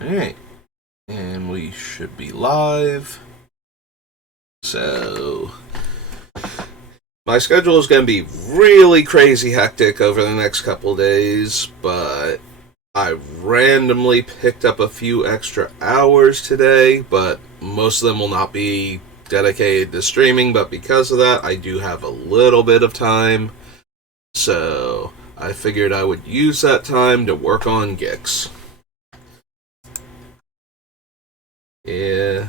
Alright, and we should be live. So, my schedule is going to be really crazy hectic over the next couple days, but I randomly picked up a few extra hours today, but most of them will not be dedicated to streaming, but because of that, I do have a little bit of time. So, I figured I would use that time to work on Gex. Yeah.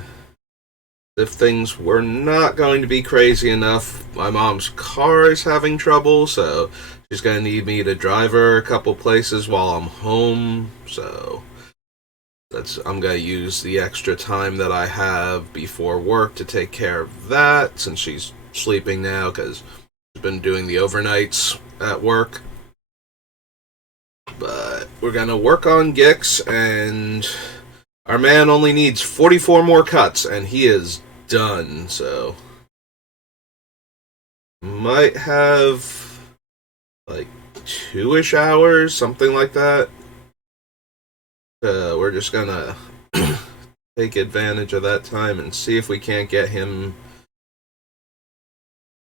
If things were not going to be crazy enough, my mom's car is having trouble, so she's going to need me to drive her a couple places while I'm home. So I'm going to use the extra time that I have before work to take care of that, since she's sleeping now because she's been doing the overnights at work. But we're going to work on Gix, and our man only needs 44 more cuts, and he is done, so might have like 2-ish hours, something like that. We're just gonna take advantage of that time and see if we can't get him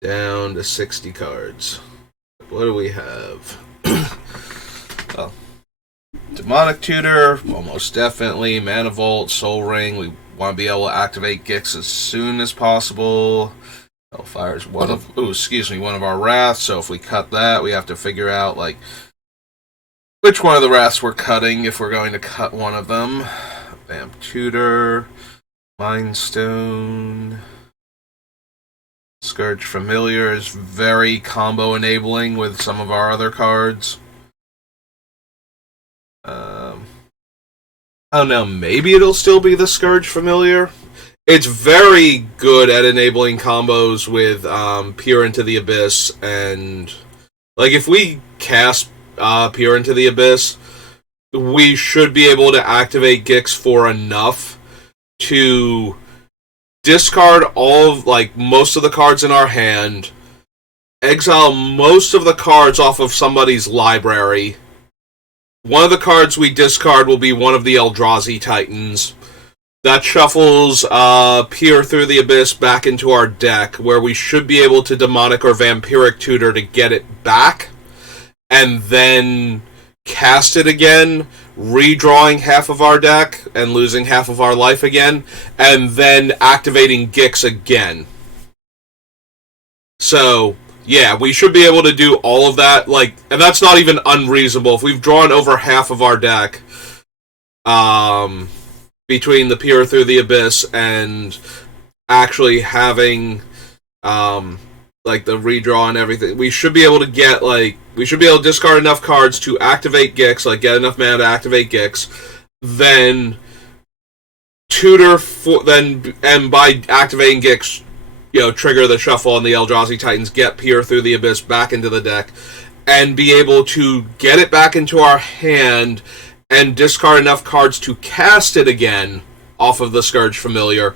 down to 60 cards. What do we have? Oh, Demonic Tutor, almost definitely. Manavolt, Soul Ring. We want to be able to activate Gix as soon as possible. Hellfire's one of our Wraths, so if we cut that, we have to figure out, like, which one of the Wraths we're cutting if we're going to cut one of them. Vamp Tutor, Mind Stone. Scourge Familiar is very combo enabling with some of our other cards. I don't know, maybe it'll still be the Scourge Familiar. It's very good at enabling combos with Peer into the Abyss, and like if we cast Peer into the Abyss, we should be able to activate Gix for enough to discard most of the cards in our hand, exile most of the cards off of somebody's library. One of the cards we discard will be one of the Eldrazi Titans. That shuffles Peer through the Abyss back into our deck, where we should be able to Demonic or Vampiric Tutor to get it back, and then cast it again, redrawing half of our deck and losing half of our life again, and then activating Gix again. So, yeah, we should be able to do all of that, and that's not even unreasonable. If we've drawn over half of our deck, between the Peer through the Abyss and actually having, the redraw and everything, we should be able to get, we should be able to discard enough cards to activate Gix, get enough mana to activate Gix, then tutor, and by activating Gix, trigger the shuffle on the Eldrazi Titans, get Peer through the Abyss back into the deck, and be able to get it back into our hand and discard enough cards to cast it again off of the Scourge Familiar,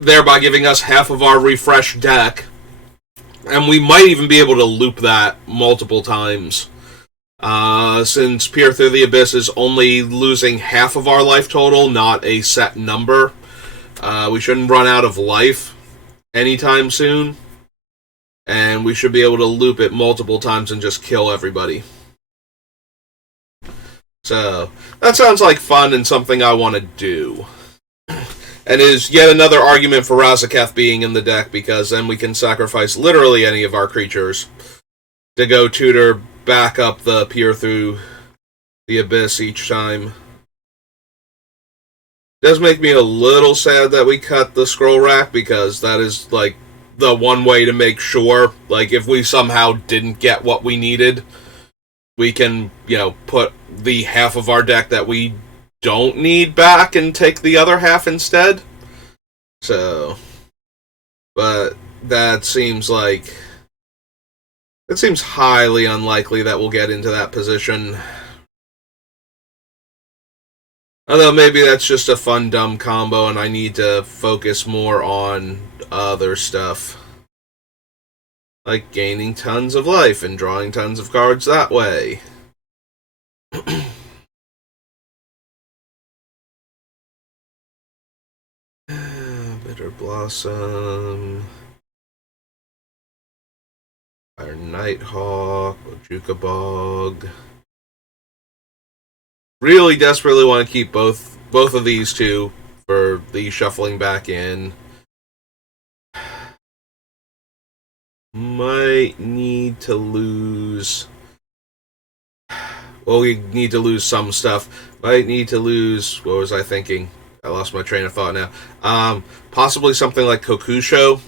thereby giving us half of our refreshed deck. And we might even be able to loop that multiple times. Since Peer through the Abyss is only losing half of our life total, not a set number, we shouldn't run out of life anytime soon, and we should be able to loop it multiple times and just kill everybody. So, that sounds like fun and something I want to do. And is yet another argument for Razaketh being in the deck, because then we can sacrifice literally any of our creatures to go tutor back up the Peer through the Abyss each time. It does make me a little sad that we cut the Scroll Rack, because that is, the one way to make sure, if we somehow didn't get what we needed, we can, put the half of our deck that we don't need back and take the other half instead. So, but that seems highly unlikely that we'll get into that position. Although maybe that's just a fun, dumb combo and I need to focus more on other stuff. Like gaining tons of life and drawing tons of cards that way. Bitter Blossom. Fire Nighthawk, Bojuka Bog. Really desperately want to keep both of these two for the shuffling back in. Might need to lose. Well, we need to lose some stuff. Might need to lose. What was I thinking? I lost my train of thought now. Possibly something like Kokusho.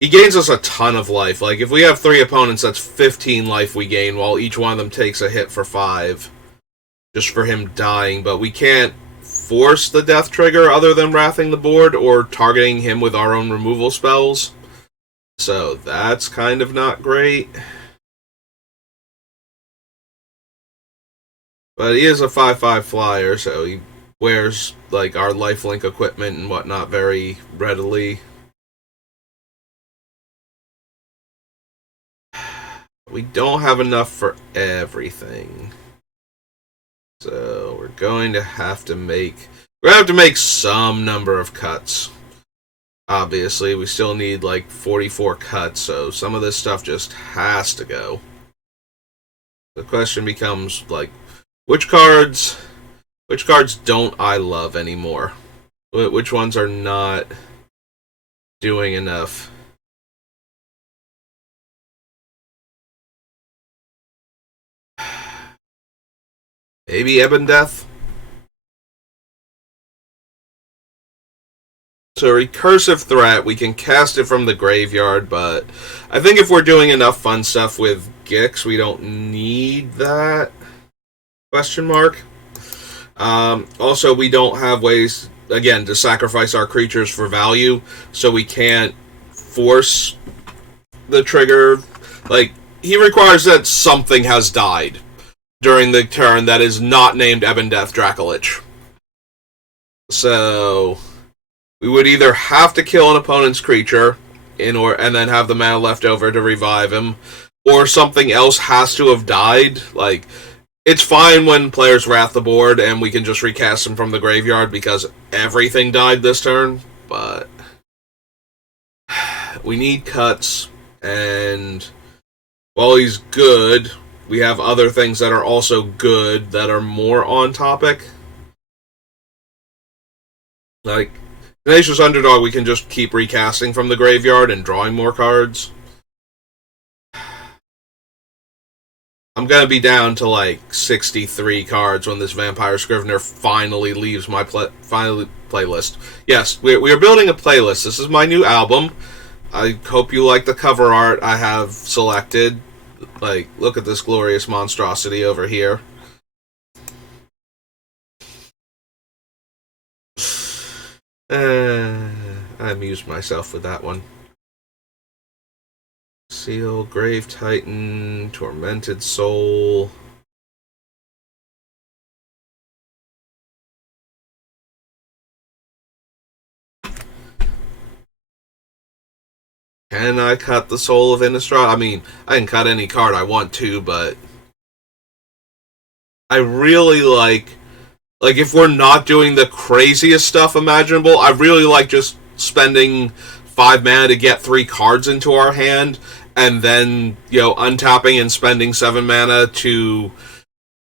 He gains us a ton of life. Like, if we have 3 opponents, that's 15 life we gain, while each one of them takes a hit for 5. Just for him dying, but we can't force the death trigger other than wrathing the board or targeting him with our own removal spells. So that's kind of not great. But he is a 5/5 flyer, so he wears, like, our lifelink equipment and whatnot very readily. We don't have enough for everything. So we're going to have to make some number of cuts. Obviously, we still need like 44 cuts, so some of this stuff just has to go. The question becomes, like, which cards don't I love anymore? Which ones are not doing enough? Maybe Ebon Death? So Recursive Threat, we can cast it from the graveyard, but I think if we're doing enough fun stuff with Gix, we don't need that? Question mark. Also, we don't have ways, again, to sacrifice our creatures for value, so we can't force the trigger. Like, he requires that something has died during the turn that is not named Ebon Death Dracolich. So we would either have to kill an opponent's creature and then have the mana left over to revive him, or something else has to have died. Like, it's fine when players wrath the board and we can just recast him from the graveyard because everything died this turn, but we need cuts, and while he's good, we have other things that are also good that are more on topic. Like, Tenacious Underdog, we can just keep recasting from the graveyard and drawing more cards. I'm gonna be down to like 63 cards when this Vampire Scrivener finally leaves my playlist. Yes, we are building a playlist. This is my new album. I hope you like the cover art I have selected. Like, look at this glorious monstrosity over here. I amused myself with that one. Seal, Grave Titan, Tormented Soul. Can I cut the Soul of Innistrad? I mean, I can cut any card I want to, but I really like if we're not doing the craziest stuff imaginable, I really like just spending 5 mana to get 3 cards into our hand, and then, untapping and spending 7 mana to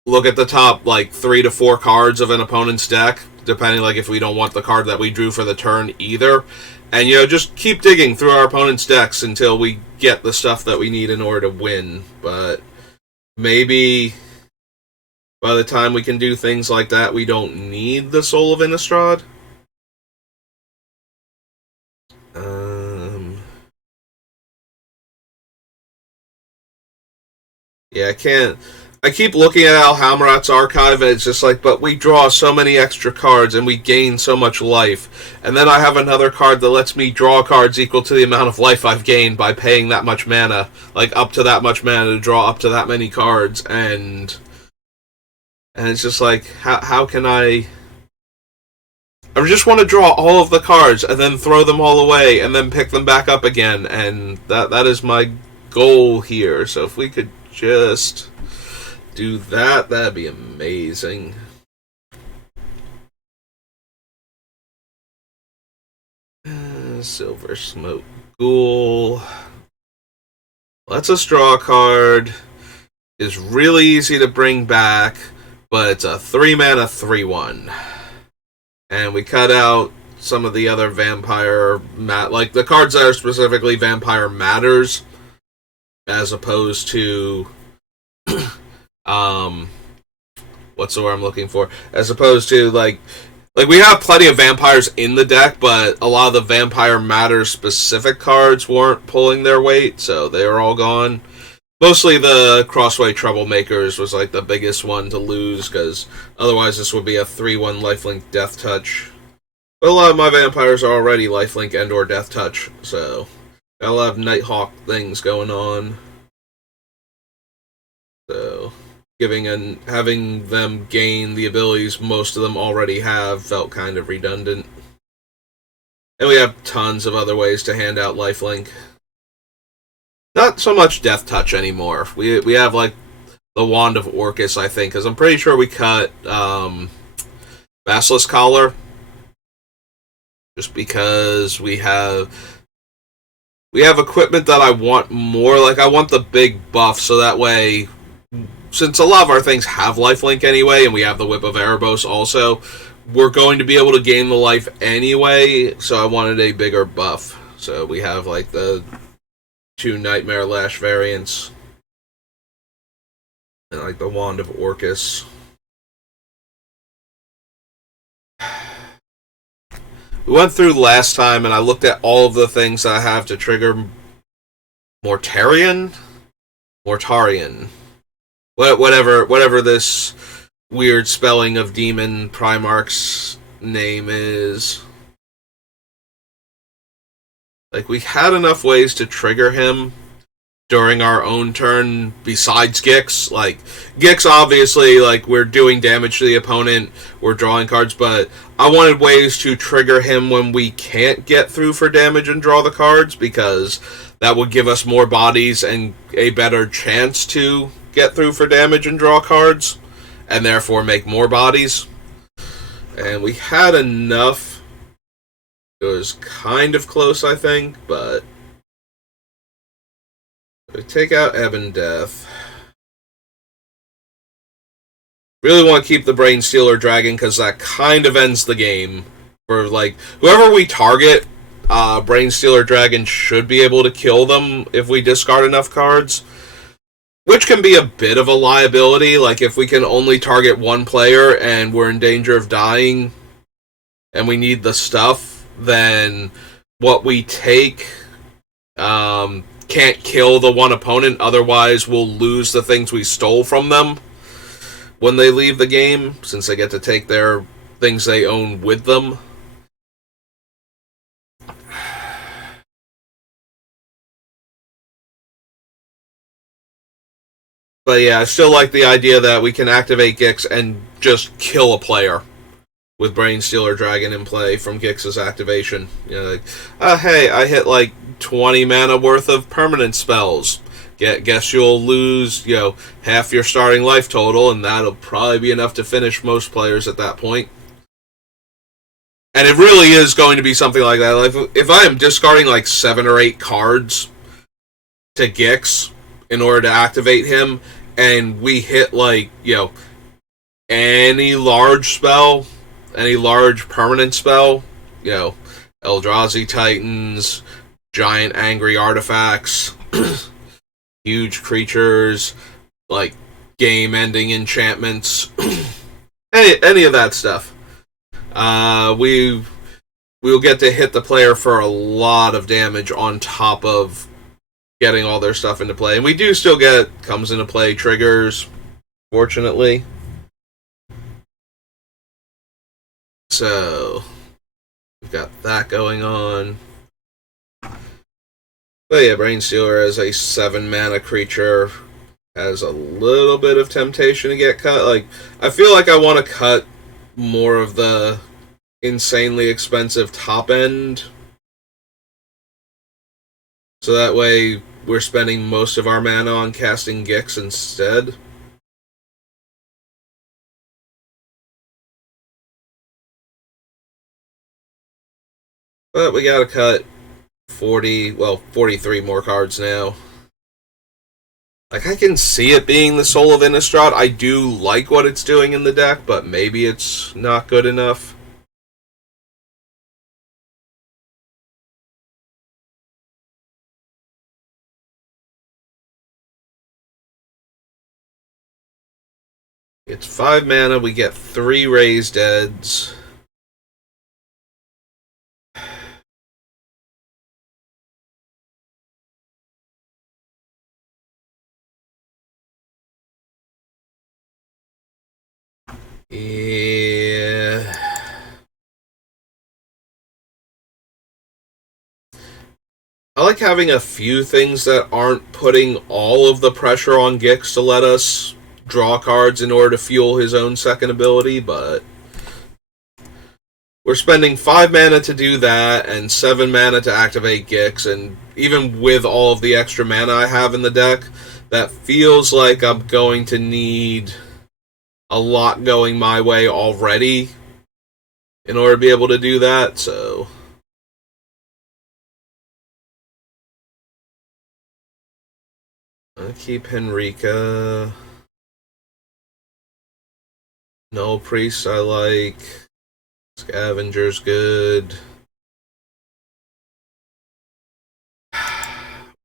look at the top, 3 to 4 cards of an opponent's deck, depending, if we don't want the card that we drew for the turn either. And, just keep digging through our opponent's decks until we get the stuff that we need in order to win. But maybe by the time we can do things like that, we don't need the Soul of Innistrad. Yeah, I keep looking at Alhamrat's archive, and it's just but we draw so many extra cards, and we gain so much life. And then I have another card that lets me draw cards equal to the amount of life I've gained by paying that much mana. Up to that much mana to draw up to that many cards, and it's just how can I just want to draw all of the cards, and then throw them all away, and then pick them back up again, and that is my goal here. So if we could just do that, that'd be amazing. Silver Smoke Ghoul. That's a straw card. Is really easy to bring back, but it's a 3-mana 3/1. And we cut out some of the other vampire like the cards that are specifically vampire matters, as opposed to what's the word I'm looking for? As opposed to like we have plenty of vampires in the deck, but a lot of the vampire matters specific cards weren't pulling their weight, so they were all gone. Mostly the Crossway Troublemakers was like the biggest one to lose, because otherwise this would be a 3/1 lifelink Death Touch. But a lot of my vampires are already lifelink and or Death Touch, so got a lot of Nighthawk things going on. So having them gain the abilities most of them already have felt kind of redundant. And we have tons of other ways to hand out lifelink. Not so much Death Touch anymore. We have like the Wand of Orcus, I think, because I'm pretty sure we cut Basilisk Collar, just because we have equipment that I want more. Like I want the big buff, so that way, since a lot of our things have lifelink anyway, and we have the Whip of Erebos also, we're going to be able to gain the life anyway. So I wanted a bigger buff. So we have like the 2 Nightmare Lash variants. And like the Wand of Orcus. We went through last time and I looked at all of the things that I have to trigger Mortarion? Whatever this weird spelling of Demon Primarch's name is. Like, we had enough ways to trigger him during our own turn besides Gix. Like, Gix, obviously, like, we're doing damage to the opponent, we're drawing cards, but I wanted ways to trigger him when we can't get through for damage and draw the cards, because that would give us more bodies and a better chance to get through for damage and draw cards, and therefore make more bodies. And we had enough. It was kind of close, I think, but we take out Ebon Death. Really want to keep the Brainstealer Dragon, because that kind of ends the game. For, like, whoever we target, Brainstealer Dragon should be able to kill them if we discard enough cards. Which can be a bit of a liability. Like, if we can only target one player and we're in danger of dying and we need the stuff, then what we take can't kill the one opponent, otherwise we'll lose the things we stole from them when they leave the game, since they get to take their things they own with them. But yeah, I still like the idea that we can activate Gix and just kill a player with Brainstealer Dragon in play from Gix's activation. You know, like, hey, I hit like 20 mana worth of permanent spells. Guess you'll lose, half your starting life total, and that'll probably be enough to finish most players at that point. And it really is going to be something like that. Like, if I am discarding like 7 or 8 cards to Gix in order to activate him, and we hit like, any large spell, any large permanent spell, Eldrazi Titans, giant angry artifacts, huge creatures, like game-ending enchantments, any of that stuff. We'll get to hit the player for a lot of damage on top of getting all their stuff into play. And we do still get comes into play triggers, fortunately. So, we've got that going on. But yeah, Brainstealer as a 7-mana creature has a little bit of temptation to get cut. Like, I feel like I want to cut more of the insanely expensive top end, so that way we're spending most of our mana on casting Gix instead. But we gotta cut 43 more cards now. Like, I can see it being the Soul of Innistrad. I do like what it's doing in the deck, but maybe it's not good enough. It's 5 mana, we get 3 Raised Deads. Yeah. I like having a few things that aren't putting all of the pressure on Gix to let us draw cards in order to fuel his own second ability, but we're spending 5 mana to do that and 7 mana to activate Gix, and even with all of the extra mana I have in the deck, that feels like I'm going to need a lot going my way already in order to be able to do that, so I'll keep Henrika. Null Priest I like. Scavenger's good.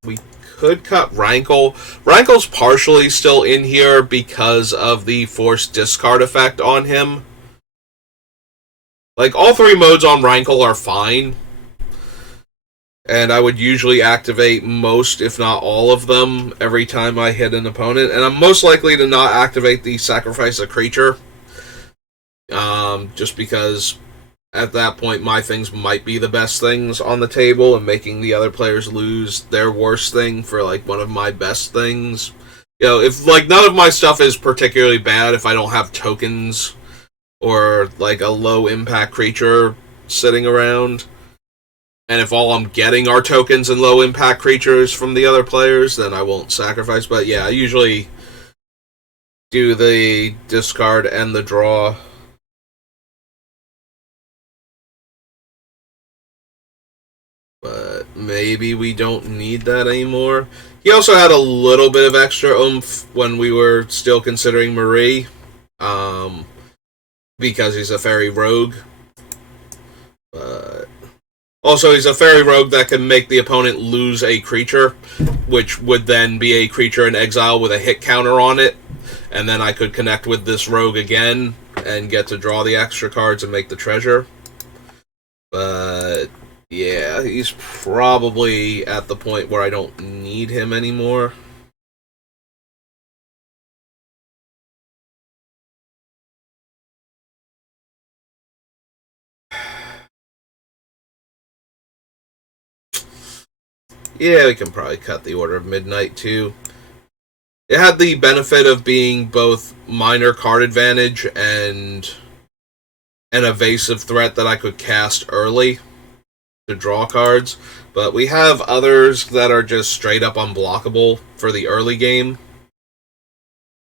We could cut Rankle. Rankle's partially still in here because of the forced discard effect on him. Like, all 3 modes on Rankle are fine. And I would usually activate most, if not all of them, every time I hit an opponent. And I'm most likely to not activate the Sacrifice a Creature. Just because at that point my things might be the best things on the table, and making the other players lose their worst thing for, like, one of my best things. You know, if, like, none of my stuff is particularly bad, if I don't have tokens or, like, a low impact creature sitting around, and if all I'm getting are tokens and low impact creatures from the other players, then I won't sacrifice. But yeah, I usually do the discard and the draw. But maybe we don't need that anymore. He also had a little bit of extra oomph when we were still considering Marie, because he's a fairy rogue. But also, he's a fairy rogue that can make the opponent lose a creature, which would then be a creature in exile with a hit counter on it, and then I could connect with this rogue again and get to draw the extra cards and make the treasure. But yeah, he's probably at the point where I don't need him anymore. Yeah, we can probably cut the Order of Midnight too. It had the benefit of being both minor card advantage and an evasive threat that I could cast early to draw cards, but we have others that are just straight up unblockable for the early game,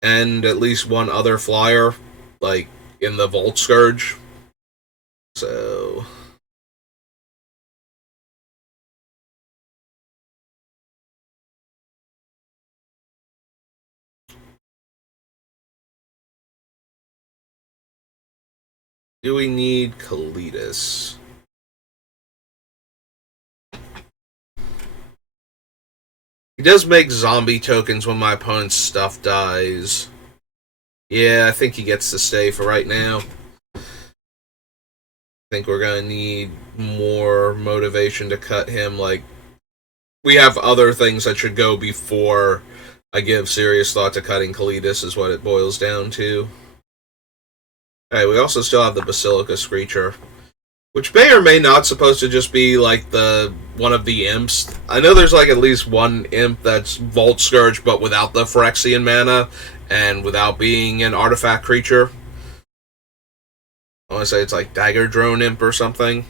and at least one other flyer, like in the Volt Scourge. So do we need Kalitas? He does make zombie tokens when my opponent's stuff dies. Yeah, I think he gets to stay for right now. I think we're going to need more motivation to cut him. Like, we have other things that should go before I give serious thought to cutting Kalitas, is what it boils down to. Alright, we also still have the Basilica Screecher, which may or may not supposed to just be like the one of the imps. I know there's like at least one imp that's Volt Scourge, but without the Phyrexian mana and without being an artifact creature. I want to say it's like Dagger Drone Imp or something.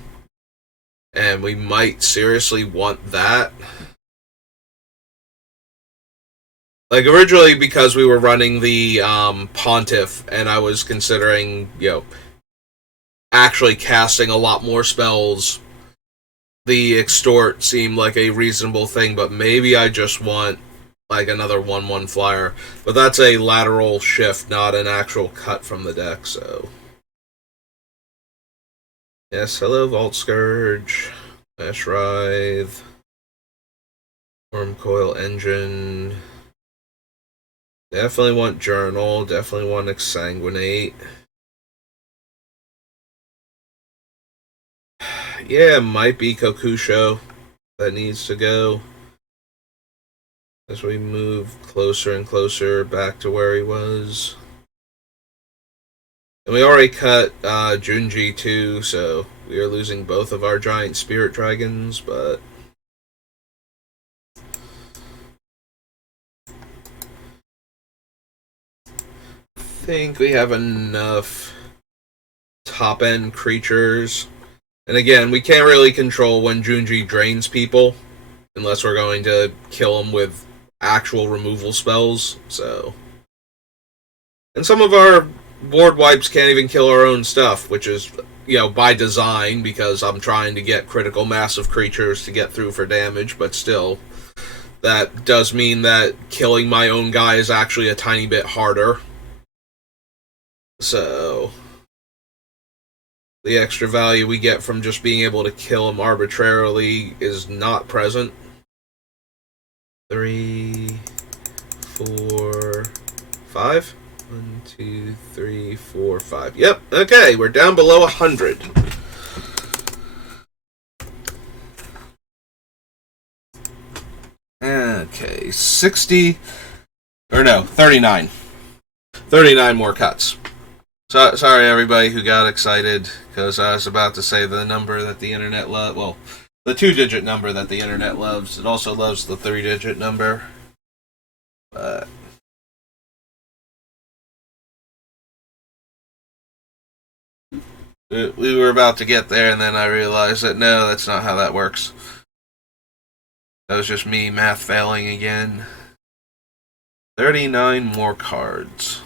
And we might seriously want that. Like, originally, because we were running the Pontiff, and I was considering, actually casting a lot more spells the extort seemed like a reasonable thing, but maybe I just want like another 1/1 flyer. But that's a lateral shift, not an actual cut from the deck, so. Yes, hello, Vault Scourge, Ash Writhe, Wormcoil Engine. Definitely want Journal, definitely want Exsanguinate. Yeah, it might be Kokusho that needs to go. As we move closer and closer back to where he was. And we already cut Junji too, so we are losing both of our giant spirit dragons, but I think we have enough top end creatures. And again, we can't really control when Junji drains people unless we're going to kill him with actual removal spells, so. And some of our board wipes can't even kill our own stuff, which is, by design, because I'm trying to get critical mass of creatures to get through for damage, but still, that does mean that killing my own guy is actually a tiny bit harder. So, the extra value we get from just being able to kill him arbitrarily is not present. 3, 4, 5. 1, 2, 3, 4, 5. Yep, okay, we're down below 100. Okay, 60. Or no, 39. 39 more cuts. So, sorry, everybody who got excited, because I was about to say the number that the internet loves. Well, the 2-digit number that the internet loves. It also loves the 3-digit number. But we were about to get there, and then I realized that no, that's not how that works. That was just me math failing again. 39 more cards.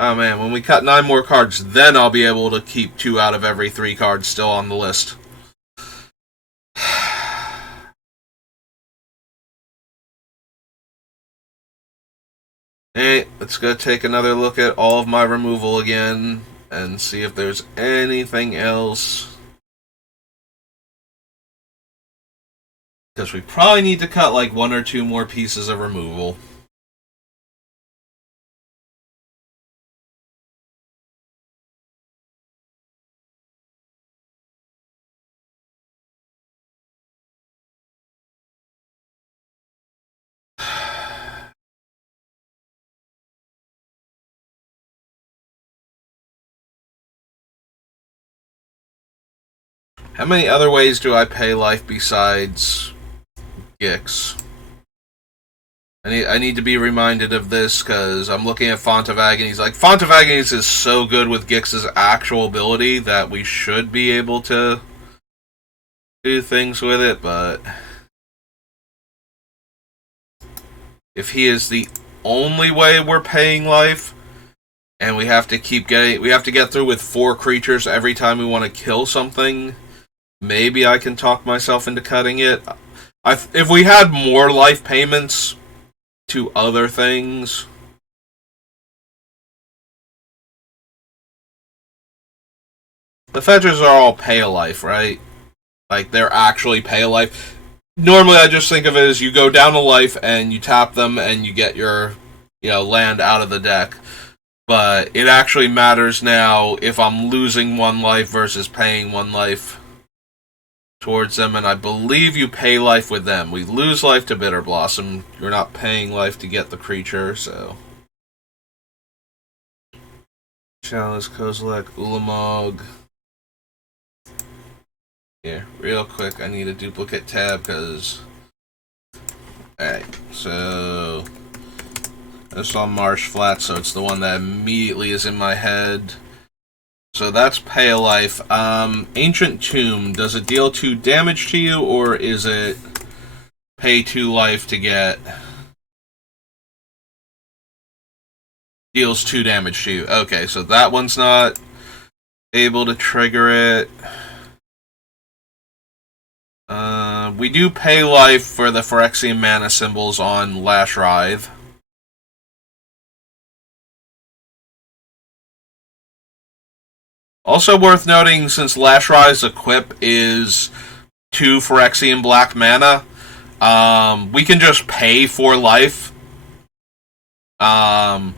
Oh man, when we cut 9 more cards, then I'll be able to keep 2 out of every 3 cards still on the list. Hey, let's go take another look at all of my removal again and see if there's anything else. Because we probably need to cut like 1 or 2 more pieces of removal. How many other ways do I pay life besides Gix? I need to be reminded of this because I'm looking at Font of Agonies. Like, Font of Agonies is so good with Gix's actual ability that we should be able to do things with it, but if he is the only way we're paying life, and we have to get through with 4 creatures every time we want to kill something, maybe I can talk myself into cutting it. If we had more life payments to other things, the fetchers are all pay a life, right? Like, they're actually pay a life. Normally, I just think of it as you go down a life and you tap them and you get your, land out of the deck. But it actually matters now if I'm losing 1 life versus paying 1 life towards them, and I believe you pay life with them. We lose life to Bitter Blossom. You're not paying life to get the creature, so. Chalice, Kozilek, Ulamog. Here, real quick, I need a duplicate tab, because. Alright, so. This on Marsh Flat, so it's the one that immediately is in my head. So that's pay a life. Ancient Tomb, does it deal 2 damage to you, or is it pay 2 life to get... Deals 2 damage to you. Okay, so that one's not able to trigger it. We do pay life for the Phyrexian mana symbols on Lash Writhe. Also worth noting, since Lash Writhe's equip is 2 Phyrexian black mana, we can just pay for life to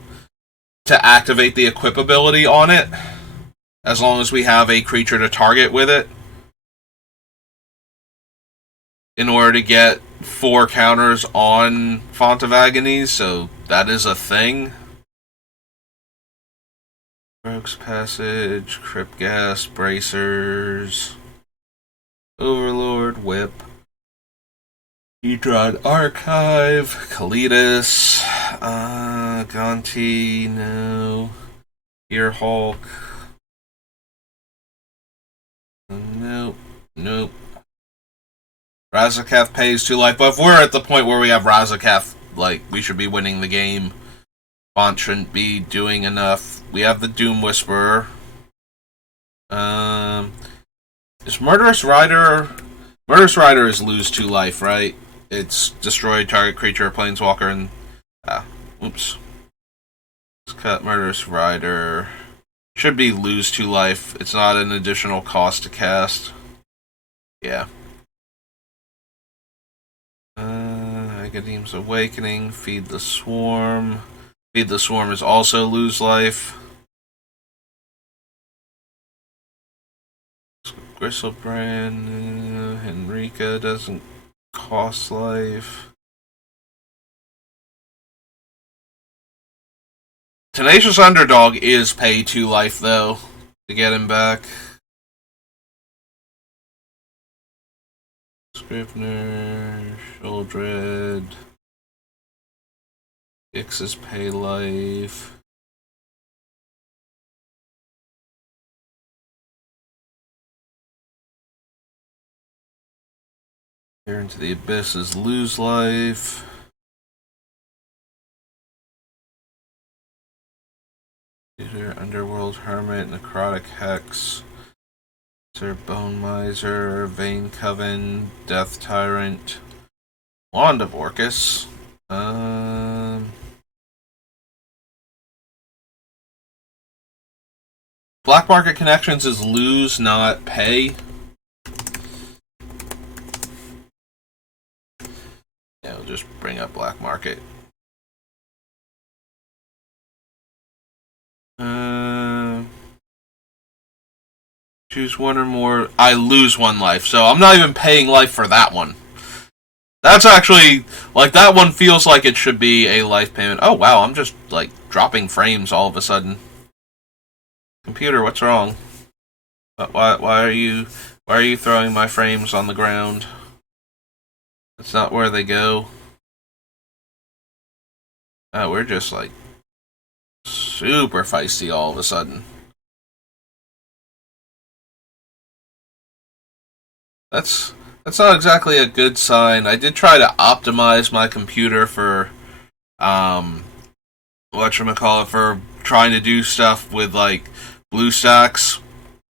activate the equip ability on it, as long as we have a creature to target with it, in order to get 4 counters on Font of Agony, so that is a thing. Rogue's Passage, Crypt Gas, Bracers, Overlord, Whip, Hedron Archive, Kalitas, Gonti, no, Earhawk, nope, nope. Razaketh pays 2 life, but if we're at the point where we have Razaketh, like, we should be winning the game. Font shouldn't be doing enough. We have the Doom Whisperer. Is Murderous Rider... Murderous Rider is lose 2 life, right? It's destroy target creature or planeswalker and... oops. Let's cut Murderous Rider. Should be lose 2 life. It's not an additional cost to cast. Yeah. Agadeem's Awakening. Feed the Swarm. Feed the Swarm is also lose life. Gristlebrand, Henrika doesn't cost life. Tenacious Underdog is pay 2 life, though, to get him back. Scrivener, Sheoldred, Ix's pay life. Here into the Abyss is lose life. Underworld Hermit, Necrotic Hex, Sir Bone Miser, Vain Coven, Death Tyrant, Wand of Orcus. Black Market Connections is lose, not pay. Yeah, we'll just bring up Black Market. Choose one or more. I lose 1 life, so I'm not even paying life for that one. That's actually, like, that one feels like it should be a life payment. Oh, wow, I'm just, like, dropping frames all of a sudden. Computer, what's wrong? Why are you throwing my frames on the ground? That's not where they go. We're just, like, super feisty all of a sudden. That's not exactly a good sign. I did try to optimize my computer for, whatchamacallit, for trying to do stuff with, like, BlueStacks,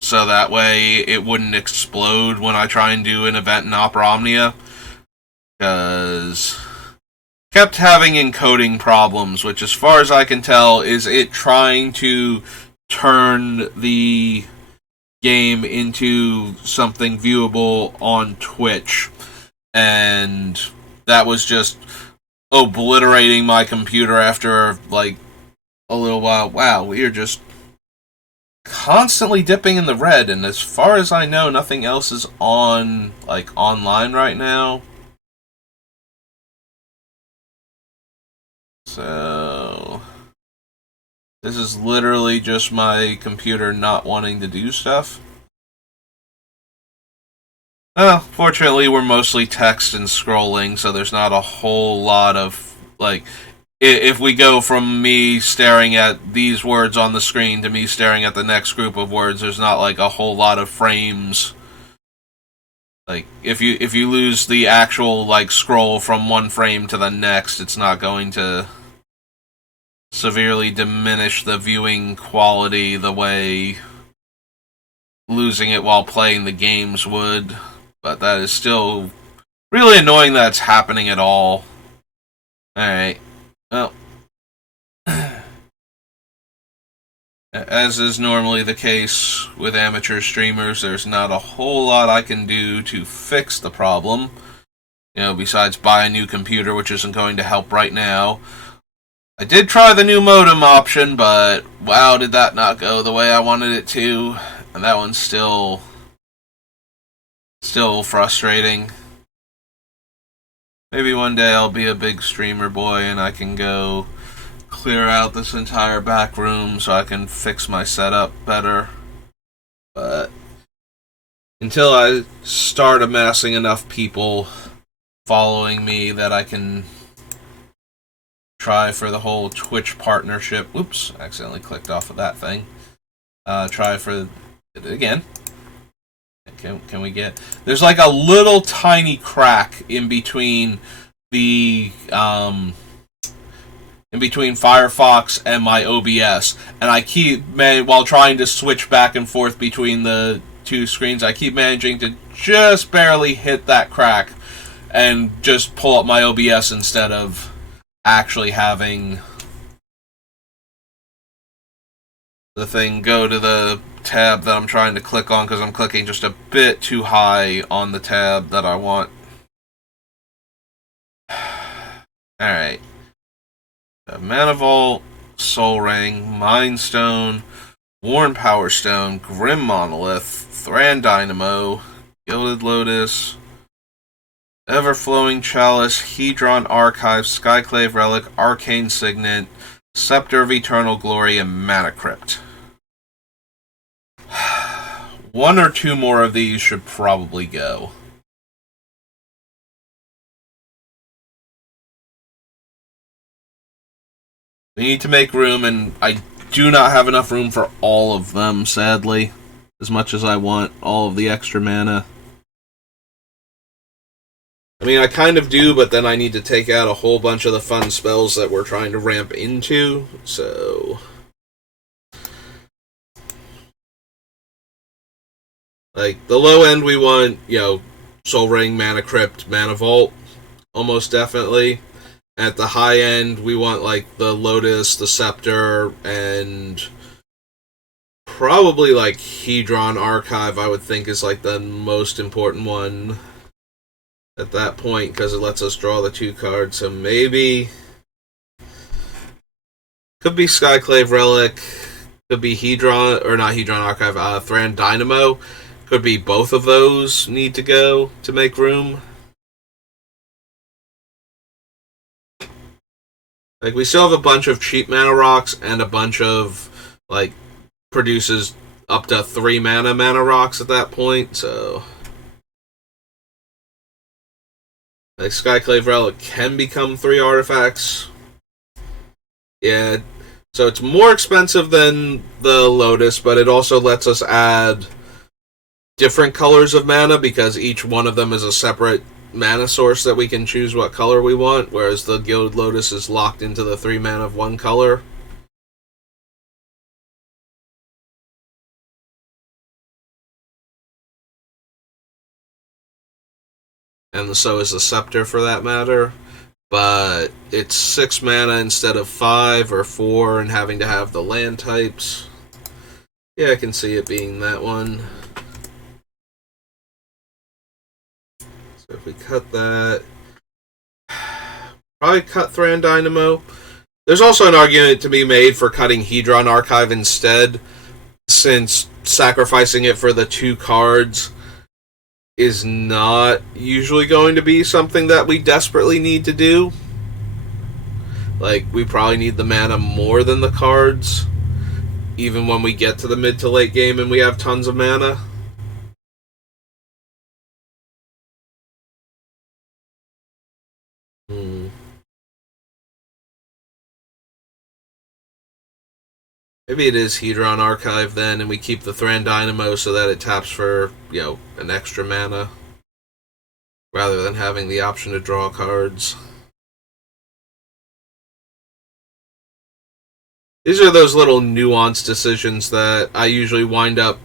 so that way it wouldn't explode when I try and do an event in Opera Omnia, because kept having encoding problems, which, as far as I can tell, is it trying to turn the game into something viewable on Twitch, and that was just obliterating my computer after, like, a little while. Wow, we are just constantly dipping in the red, and as far as I know, nothing else is on, like, online right now. So this is literally just my computer not wanting to do stuff. Well, fortunately, we're mostly text and scrolling, so there's not a whole lot of, like, if we go from me staring at these words on the screen to me staring at the next group of words, there's not, like, a whole lot of frames. Like, if you lose the actual, like, scroll from one frame to the next, it's not going to severely diminish the viewing quality the way losing it while playing the games would. But that is still really annoying that it's happening at all. Alright. Well, as is normally the case with amateur streamers, there's not a whole lot I can do to fix the problem. Besides buy a new computer, which isn't going to help right now. I did try the new modem option, but wow, did that not go the way I wanted it to. And that one's still frustrating. Maybe one day I'll be a big streamer boy and I can go clear out this entire back room so I can fix my setup better. But until I start amassing enough people following me that I can try for the whole Twitch partnership. Oops, accidentally clicked off of that thing. Try for it again. Can we get... There's like a little tiny crack in between the in between Firefox and my OBS, and I keep while trying to switch back and forth between the two screens, I keep managing to just barely hit that crack and just pull up my OBS instead of actually having the thing go to the tab that I'm trying to click on, because I'm clicking just a bit too high on the tab that I want. Alright. Mana Vault, Soul Ring, Mind Stone, Worn Power Stone, Grim Monolith, Thran Dynamo, Gilded Lotus, Everflowing Chalice, Hedron Archive, Skyclave Relic, Arcane Signet, Scepter of Eternal Glory, and Mana Crypt. One or two more of these should probably go. We need to make room, and I do not have enough room for all of them, sadly. As much as I want all of the extra mana. I mean, I kind of do, but then I need to take out a whole bunch of the fun spells that we're trying to ramp into, so... Like, the low end we want, Soul Ring, Mana Crypt, Mana Vault, almost definitely. At the high end, we want, like, the Lotus, the Scepter, and probably, like, Hedron Archive, I would think, is, like, the most important one at that point, because it lets us draw the two cards. So maybe... Could be Skyclave Relic, could be Hedron, or not Hedron Archive, Thran Dynamo. Could be both of those need to go to make room. Like, we still have a bunch of cheap mana rocks and a bunch of, like, produces up to 3 mana rocks at that point, so... Like, Skyclave Relic can become 3 artifacts. Yeah, so it's more expensive than the Lotus, but it also lets us add different colors of mana, because each one of them is a separate mana source that we can choose what color we want, whereas the Gilded Lotus is locked into the 3 mana of one color. And so is the Scepter, for that matter. But it's 6 mana instead of 5 or 4, and having to have the land types. Yeah, I can see it being that one. So if we cut that... Probably cut Thran Dynamo. There's also an argument to be made for cutting Hedron Archive instead, since sacrificing it for the 2 cards is not usually going to be something that we desperately need to do. Like, we probably need the mana more than the cards, even when we get to the mid to late game and we have tons of mana. Maybe it is Hedron Archive then, and we keep the Thran Dynamo so that it taps for, an extra mana, rather than having the option to draw cards. These are those little nuanced decisions that I usually wind up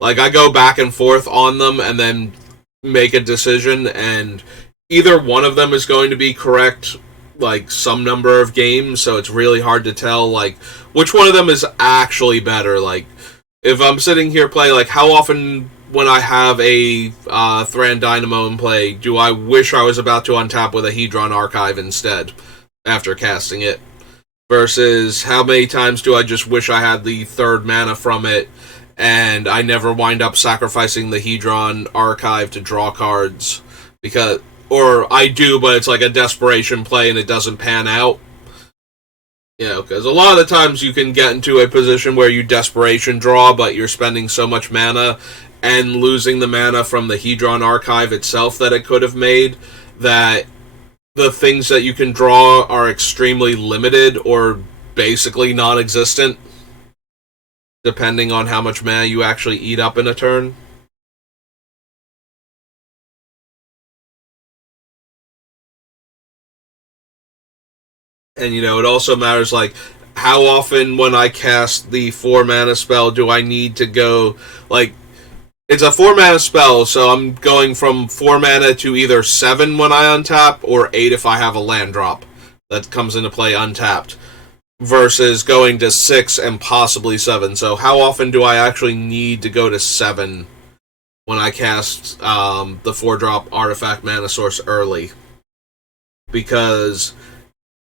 Like, I go back and forth on them and then make a decision, and either one of them is going to be correct, like, some number of games, so it's really hard to tell, like, which one of them is actually better. Like, if I'm sitting here playing, like, how often when I have a Thran Dynamo in play, do I wish I was about to untap with a Hedron Archive instead after casting it? Versus how many times do I just wish I had the third mana from it and I never wind up sacrificing the Hedron Archive to draw cards, because, or I do, but it's like a desperation play and it doesn't pan out. You know, because a lot of the times you can get into a position where you desperation draw, but you're spending so much mana and losing the mana from the Hedron Archive itself that it could have made, that the things that you can draw are extremely limited or basically non-existent, depending on how much mana you actually eat up in a turn. And, you know, it also matters, like, how often when I cast the 4 mana spell do I need to go, like, it's a 4 mana spell, so I'm going from 4 mana to either 7 when I untap, or 8 if I have a land drop that comes into play untapped, versus going to 6 and possibly 7. So how often do I actually need to go to 7 when I cast the 4-drop Artifact Mana Source early? Because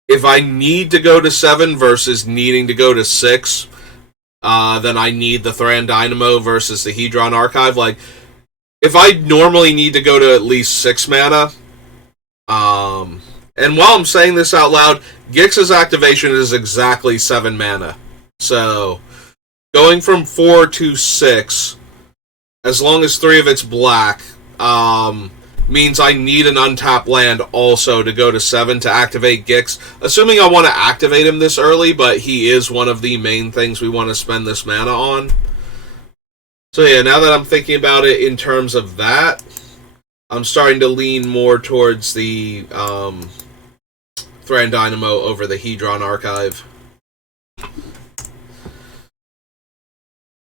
if I need to go to 7 versus needing to go to 6, then I need the Thran Dynamo versus the Hedron Archive. Like, if I normally need to go to at least 6 mana, and while I'm saying this out loud, Gix's activation is exactly 7 mana. So, going from 4 to 6, as long as 3 of it's black, means I need an untapped land also to go to 7 to activate Gix. Assuming I want to activate him this early, but he is one of the main things we want to spend this mana on. So yeah, now that I'm thinking about it in terms of that, I'm starting to lean more towards the Thran Dynamo over the Hedron Archive.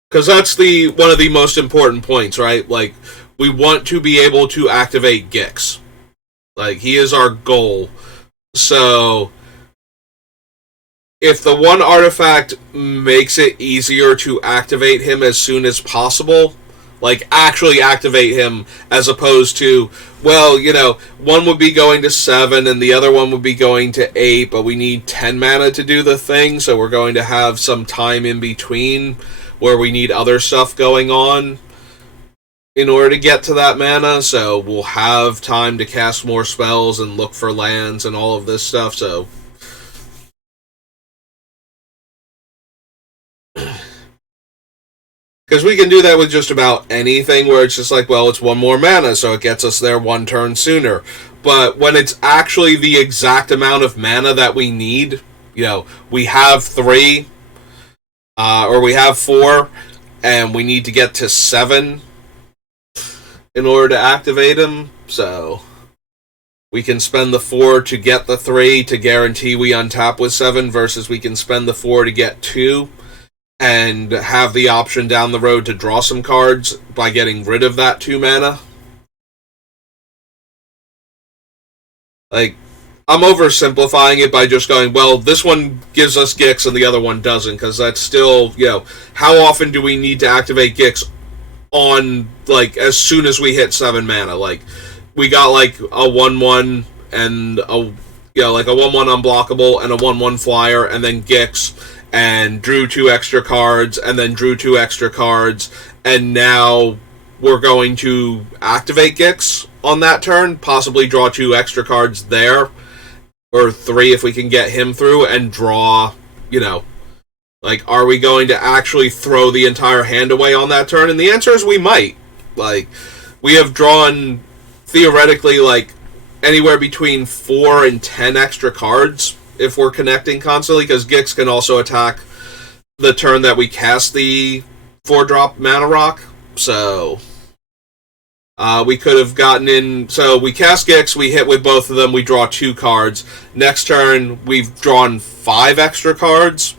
Because that's one of the most important points, right? Like, we want to be able to activate Gix. Like, he is our goal. So, if the one artifact makes it easier to activate him as soon as possible, like, actually activate him, as opposed to, well, you know, one would be going to 7 and the other one would be going to 8, but we need 10 mana to do the thing, so we're going to have some time in between where we need other stuff going on in order to get to that mana, so we'll have time to cast more spells and look for lands and all of this stuff, so because we can do that with just about anything, where it's just like, well, it's 1 more mana, so it gets us there 1 turn sooner. But when it's actually the exact amount of mana that we need, you know, we have 3, or we have 4, and we need to get to 7 in order to activate him, so we can spend the 4 to get the 3 to guarantee we untap with 7, versus we can spend the 4 to get 2 and have the option down the road to draw some cards by getting rid of that 2 mana. Like, I'm oversimplifying it by just going, well, this one gives us Gix and the other one doesn't, because that's still, you know, how often do we need to activate Gix on, like, as soon as we hit 7 mana? Like, we got, like, a 1-1 and a, you know, like a 1-1 unblockable and a 1-1 flyer, and then Gix, and drew 2 extra cards, and then drew 2 extra cards, and now we're going to activate Gix on that turn, possibly draw 2 extra cards there, or 3 if we can get him through, and draw, you know, like, are we going to actually throw the entire hand away on that turn? And the answer is we might. Like, we have drawn, theoretically, like, anywhere between 4 and 10 extra cards if we're connecting constantly, because Gix can also attack the turn that we cast the 4-drop Mana Rock. So, we could have gotten in. So, we cast Gix, we hit with both of them, we draw 2 cards. Next turn, we've drawn 5 extra cards.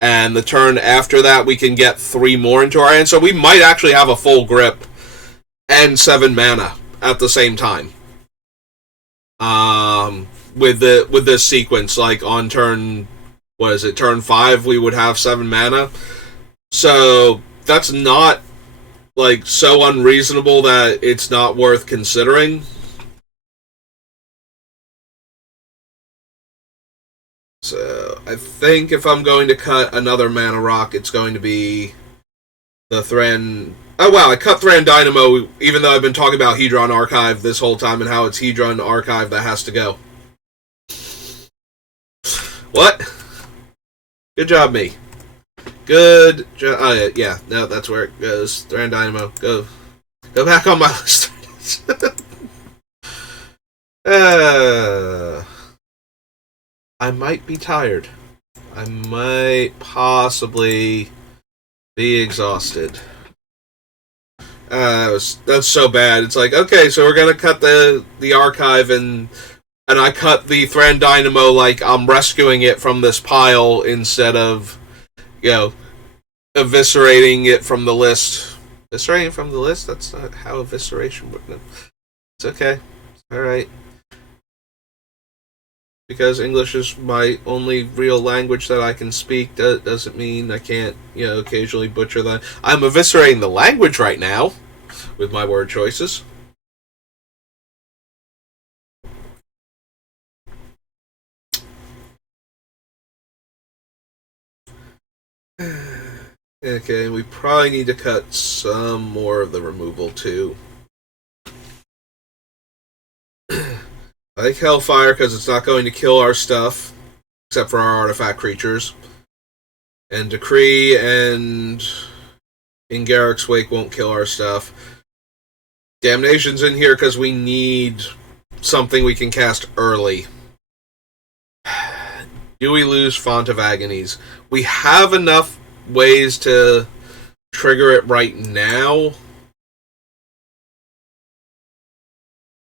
and the turn after that we can get 3 more into our hand. So we might actually have a full grip and 7 mana at the same time. With this sequence, like on turn, what is it, turn 5, we would have 7 mana. So that's not like so unreasonable that it's not worth considering. So I think if I'm going to cut another mana rock, it's going to be the Thran. Oh wow, I cut Thran Dynamo, even though I've been talking about Hedron Archive this whole time and how it's Hedron Archive that has to go. What? Good job, me. Good job. Oh, yeah, no, that's where it goes. Thran Dynamo. Go back on my list. I might be tired. I might possibly be exhausted. That's so bad. It's like, okay, so we're gonna cut the archive, and I cut the Thran Dynamo like I'm rescuing it from this pile instead of, eviscerating it from the list. Eviscerating from the list? That's not how evisceration works. No. It's okay. Alright. Because English is my only real language that I can speak, doesn't mean I can't, occasionally butcher that. I'm eviscerating the language right now with my word choices. Okay, we probably need to cut some more of the removal too. I like Hellfire because it's not going to kill our stuff, except for our artifact creatures. And Decree and in Garruk's Wake won't kill our stuff. Damnation's in here because we need something we can cast early. Do we lose Font of Agonies? We have enough ways to trigger it right now,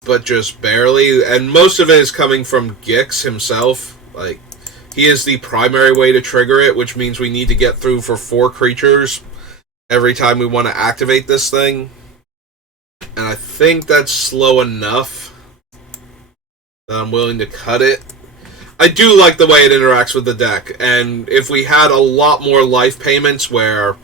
but just barely, and most of it is coming from Gix himself. Like, he is the primary way to trigger it, which means we need to get through for 4 creatures every time we want to activate this thing. And I think that's slow enough that I'm willing to cut it. I do like the way it interacts with the deck, and if we had a lot more life payments where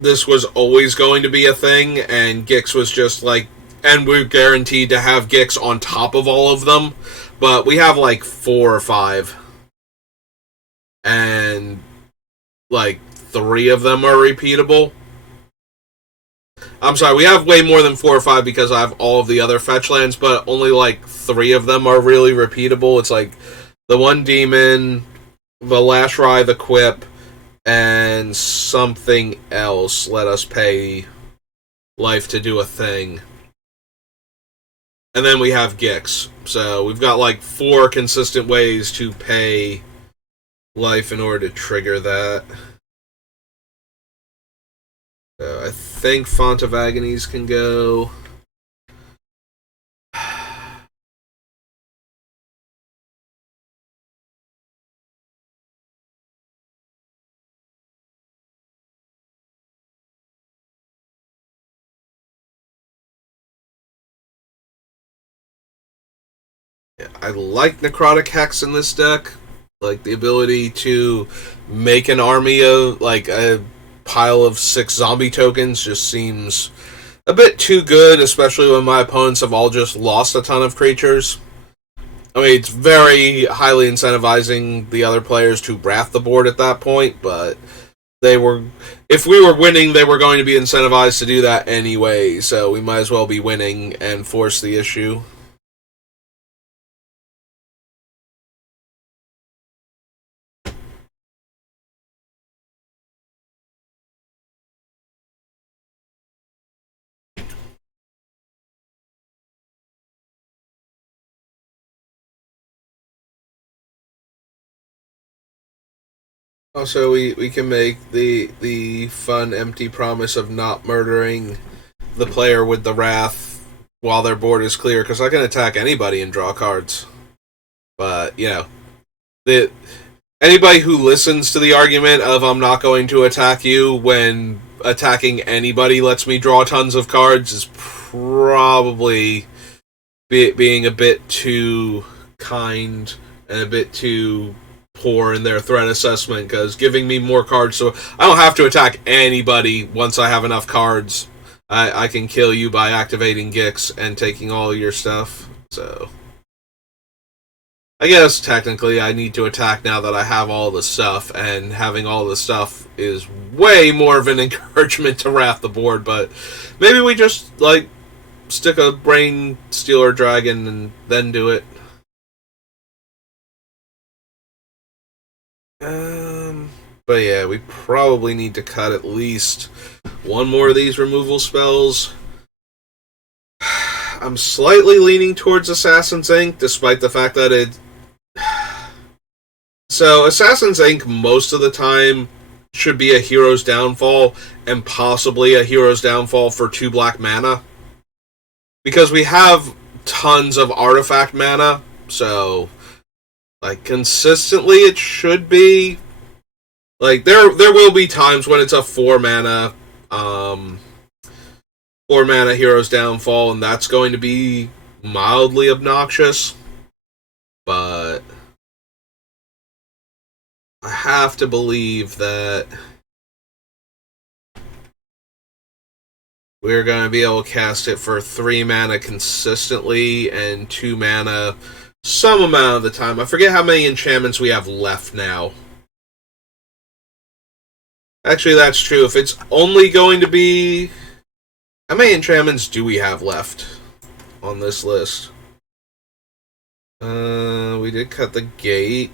this was always going to be a thing, and Gix was just like, and we're guaranteed to have Gix on top of all of them, but we have like 4 or 5, and like 3 of them are repeatable. I'm sorry, we have way more than 4 or 5 because I have all of the other fetch lands, but only like 3 of them are really repeatable. It's like the one demon, the Lashrai, the Quip, and something else let us pay life to do a thing. And then we have Gix. So we've got like 4 consistent ways to pay life in order to trigger that. So I think Font of Agonies can go. I like Necrotic Hex in this deck. Like, the ability to make an army of, like, a pile of 6 zombie tokens just seems a bit too good, especially when my opponents have all just lost a ton of creatures. I mean, it's very highly incentivizing the other players to wrath the board at that point, but if we were winning, they were going to be incentivized to do that anyway, so we might as well be winning and force the issue. Also, we can make the fun, empty promise of not murdering the player with the Wrath while their board is clear, because I can attack anybody and draw cards. But, the anybody who listens to the argument of I'm not going to attack you when attacking anybody lets me draw tons of cards is probably being a bit too kind and a bit too poor in their threat assessment, because giving me more cards so I don't have to attack anybody once I have enough cards. I can kill you by activating Gix and taking all your stuff. So I guess technically I need to attack now that I have all the stuff, and having all the stuff is way more of an encouragement to wrath the board, but maybe we just, like, stick a Brain Stealer Dragon and then do it. But yeah, we probably need to cut at least one more of these removal spells. I'm slightly leaning towards Assassin's Ink, despite the fact that it... So, Assassin's Ink, most of the time, should be a Hero's Downfall, and possibly a Hero's Downfall for 2 black mana. Because we have tons of artifact mana, so... like, consistently it should be... like, there will be times when it's a 4 mana Hero's Downfall, and that's going to be mildly obnoxious. But I have to believe that we're going to be able to cast it for 3 mana consistently, and 2 mana some amount of the time. I forget how many enchantments we have left now. Actually, that's true. If it's only going to be... how many enchantments do we have left on this list? We did cut the gate.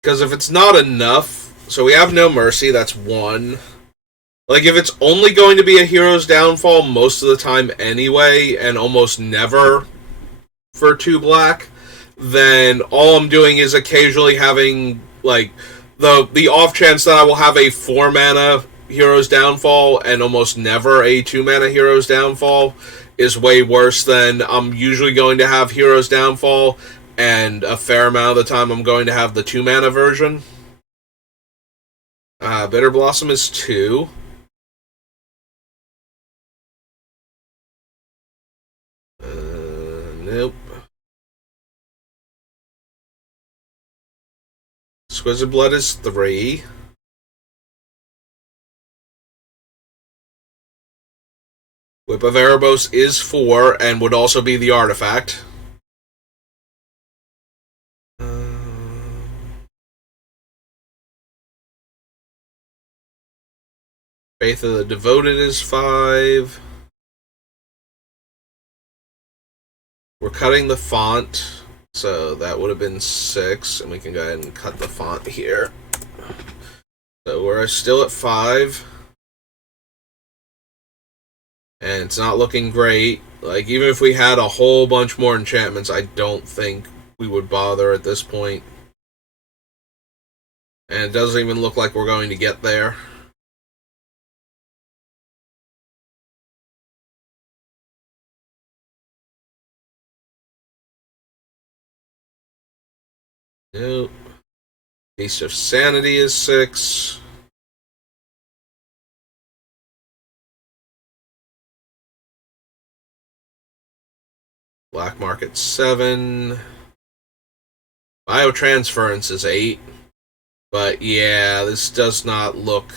Because if it's not enough... so we have No Mercy, that's 1. Like, if it's only going to be a Hero's Downfall most of the time anyway, and almost never for 2 black, then all I'm doing is occasionally having, like, the off chance that I will have a 4 mana Hero's Downfall and almost never a 2 mana Hero's Downfall is way worse than I'm usually going to have Hero's Downfall, and a fair amount of the time I'm going to have the 2 mana version. Bitter Blossom is 2. Nope. Exquisite Blood is 3. Whip of Erebos is 4, and would also be the artifact. Faith of the Devoted is 5. We're cutting the font, so that would have been 6, and we can go ahead and cut the font here. So we're still at 5. And it's not looking great. Like, even if we had a whole bunch more enchantments, I don't think we would bother at this point. And it doesn't even look like we're going to get there. Nope. Feast of Sanity is 6. Black Market 7. Biotransference is 8. But yeah, this does not look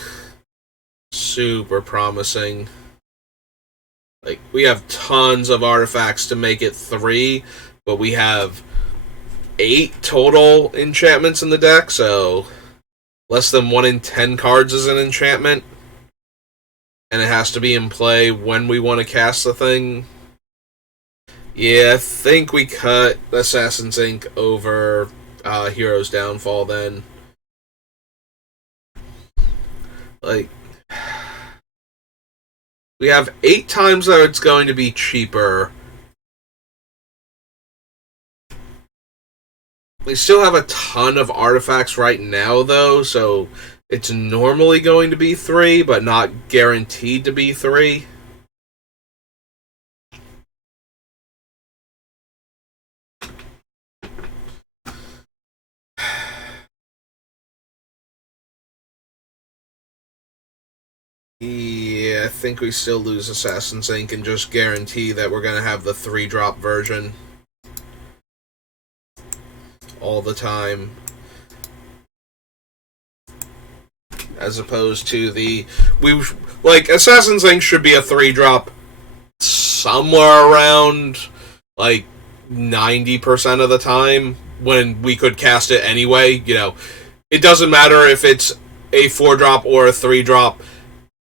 super promising. Like, we have tons of artifacts to make it 3, but we have 8 total enchantments in the deck, so less than 1 in 10 cards is an enchantment. And it has to be in play when we want to cast the thing. Yeah, I think we cut Assassin's Ink over Hero's Downfall then. Like, we have 8 times that it's going to be cheaper. We still have a ton of artifacts right now, though, so it's normally going to be 3, but not guaranteed to be 3. I think we still lose Assassin's Inc. and just guarantee that we're going to have the 3-drop version all the time. As opposed to Assassin's Inc. should be a 3-drop somewhere around, 90% of the time when we could cast it anyway. It doesn't matter if it's a 4-drop or a 3-drop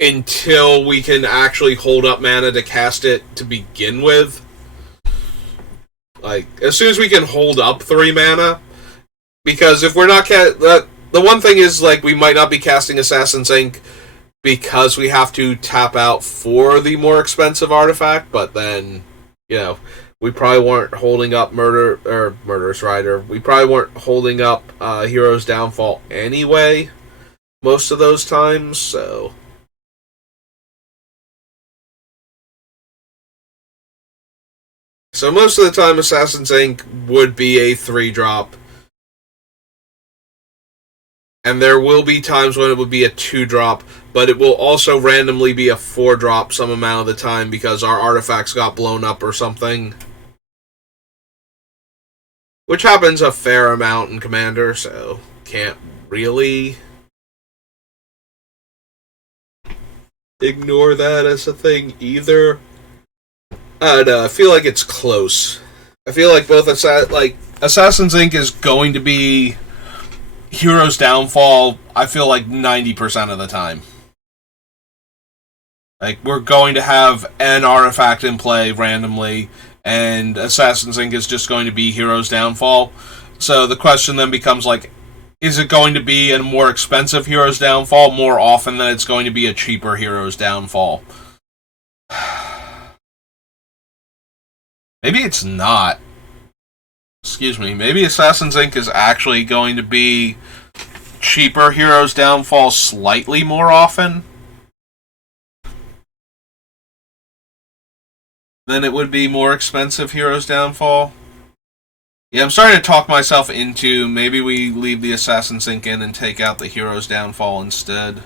until we can actually hold up mana to cast it to begin with. As soon as we can hold up 3 mana, because if we're not the one thing is, we might not be casting Assassin's Inc. because we have to tap out for the more expensive artifact, but then, we probably weren't holding up Murderous Rider. We probably weren't holding up Hero's Downfall anyway, most of those times, so... So most of the time, Assassin's Inc. would be a 3-drop. And there will be times when it would be a 2-drop, but it will also randomly be a 4-drop some amount of the time because our artifacts got blown up or something. Which happens a fair amount in Commander, so can't really ignore that as a thing either. I don't know, I feel like it's close. I feel like both Assassin's Inc. is going to be Hero's Downfall, I feel like 90% of the time. We're going to have an artifact in play randomly, and Assassin's Inc. is just going to be Hero's Downfall. So the question then becomes, is it going to be a more expensive Hero's Downfall more often than it's going to be a cheaper Hero's Downfall? Maybe it's not. Excuse me. Maybe Assassin's Inc. is actually going to be cheaper Hero's Downfall slightly more often than it would be more expensive Hero's Downfall. Yeah, I'm starting to talk myself into maybe we leave the Assassin's Inc. in and take out the Hero's Downfall instead.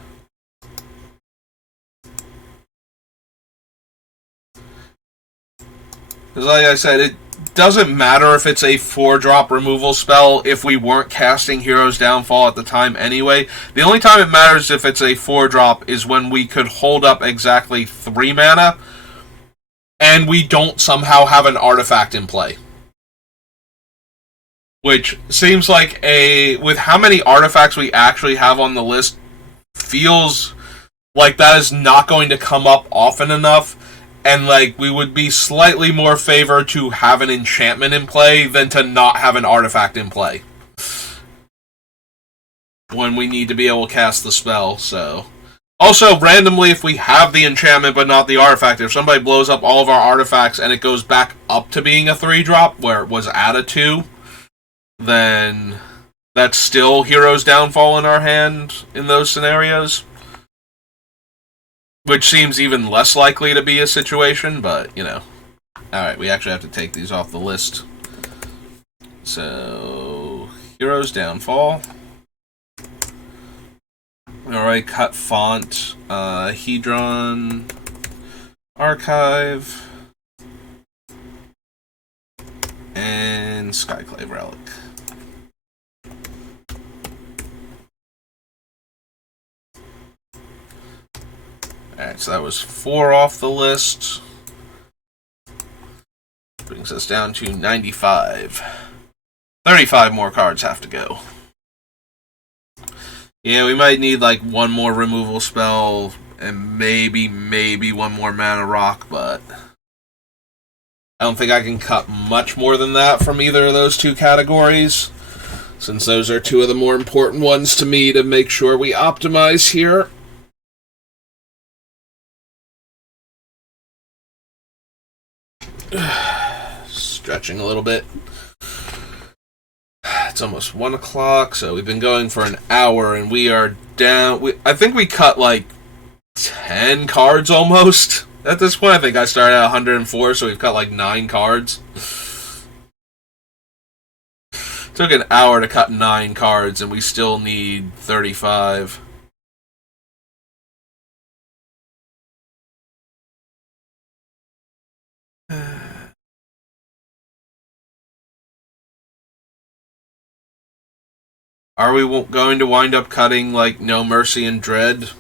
Because like I said, it doesn't matter if it's a 4-drop removal spell if we weren't casting Hero's Downfall at the time anyway. The only time it matters if it's a 4-drop is when we could hold up exactly 3 mana and we don't somehow have an artifact in play. Which seems like with how many artifacts we actually have on the list, feels like that is not going to come up often enough. And, we would be slightly more favored to have an enchantment in play than to not have an artifact in play. When we need to be able to cast the spell, so... Also, randomly, if we have the enchantment but not the artifact, if somebody blows up all of our artifacts and it goes back up to being a 3-drop, where it was at a 2, then that's still Hero's Downfall in our hand in those scenarios. Which seems even less likely to be a situation, but, Alright, we actually have to take these off the list. So, Hero's Downfall. Alright, cut font. Hedron. Archive. And Skyclave Relic. Alright, so that was 4 off the list. Brings us down to 95. 35 more cards have to go. Yeah, we might need one more removal spell and maybe one more mana rock, but I don't think I can cut much more than that from either of those 2 categories, since those are 2 of the more important ones to me to make sure we optimize here. Stretching a little bit. It's almost 1 o'clock, so we've been going for an hour, and we are down... I think we cut, 10 cards almost. At this point, I think I started at 104, so we've cut, 9 cards. Took an hour to cut 9 cards, and we still need 35. Are we going to wind up cutting, like, No Mercy and Dread?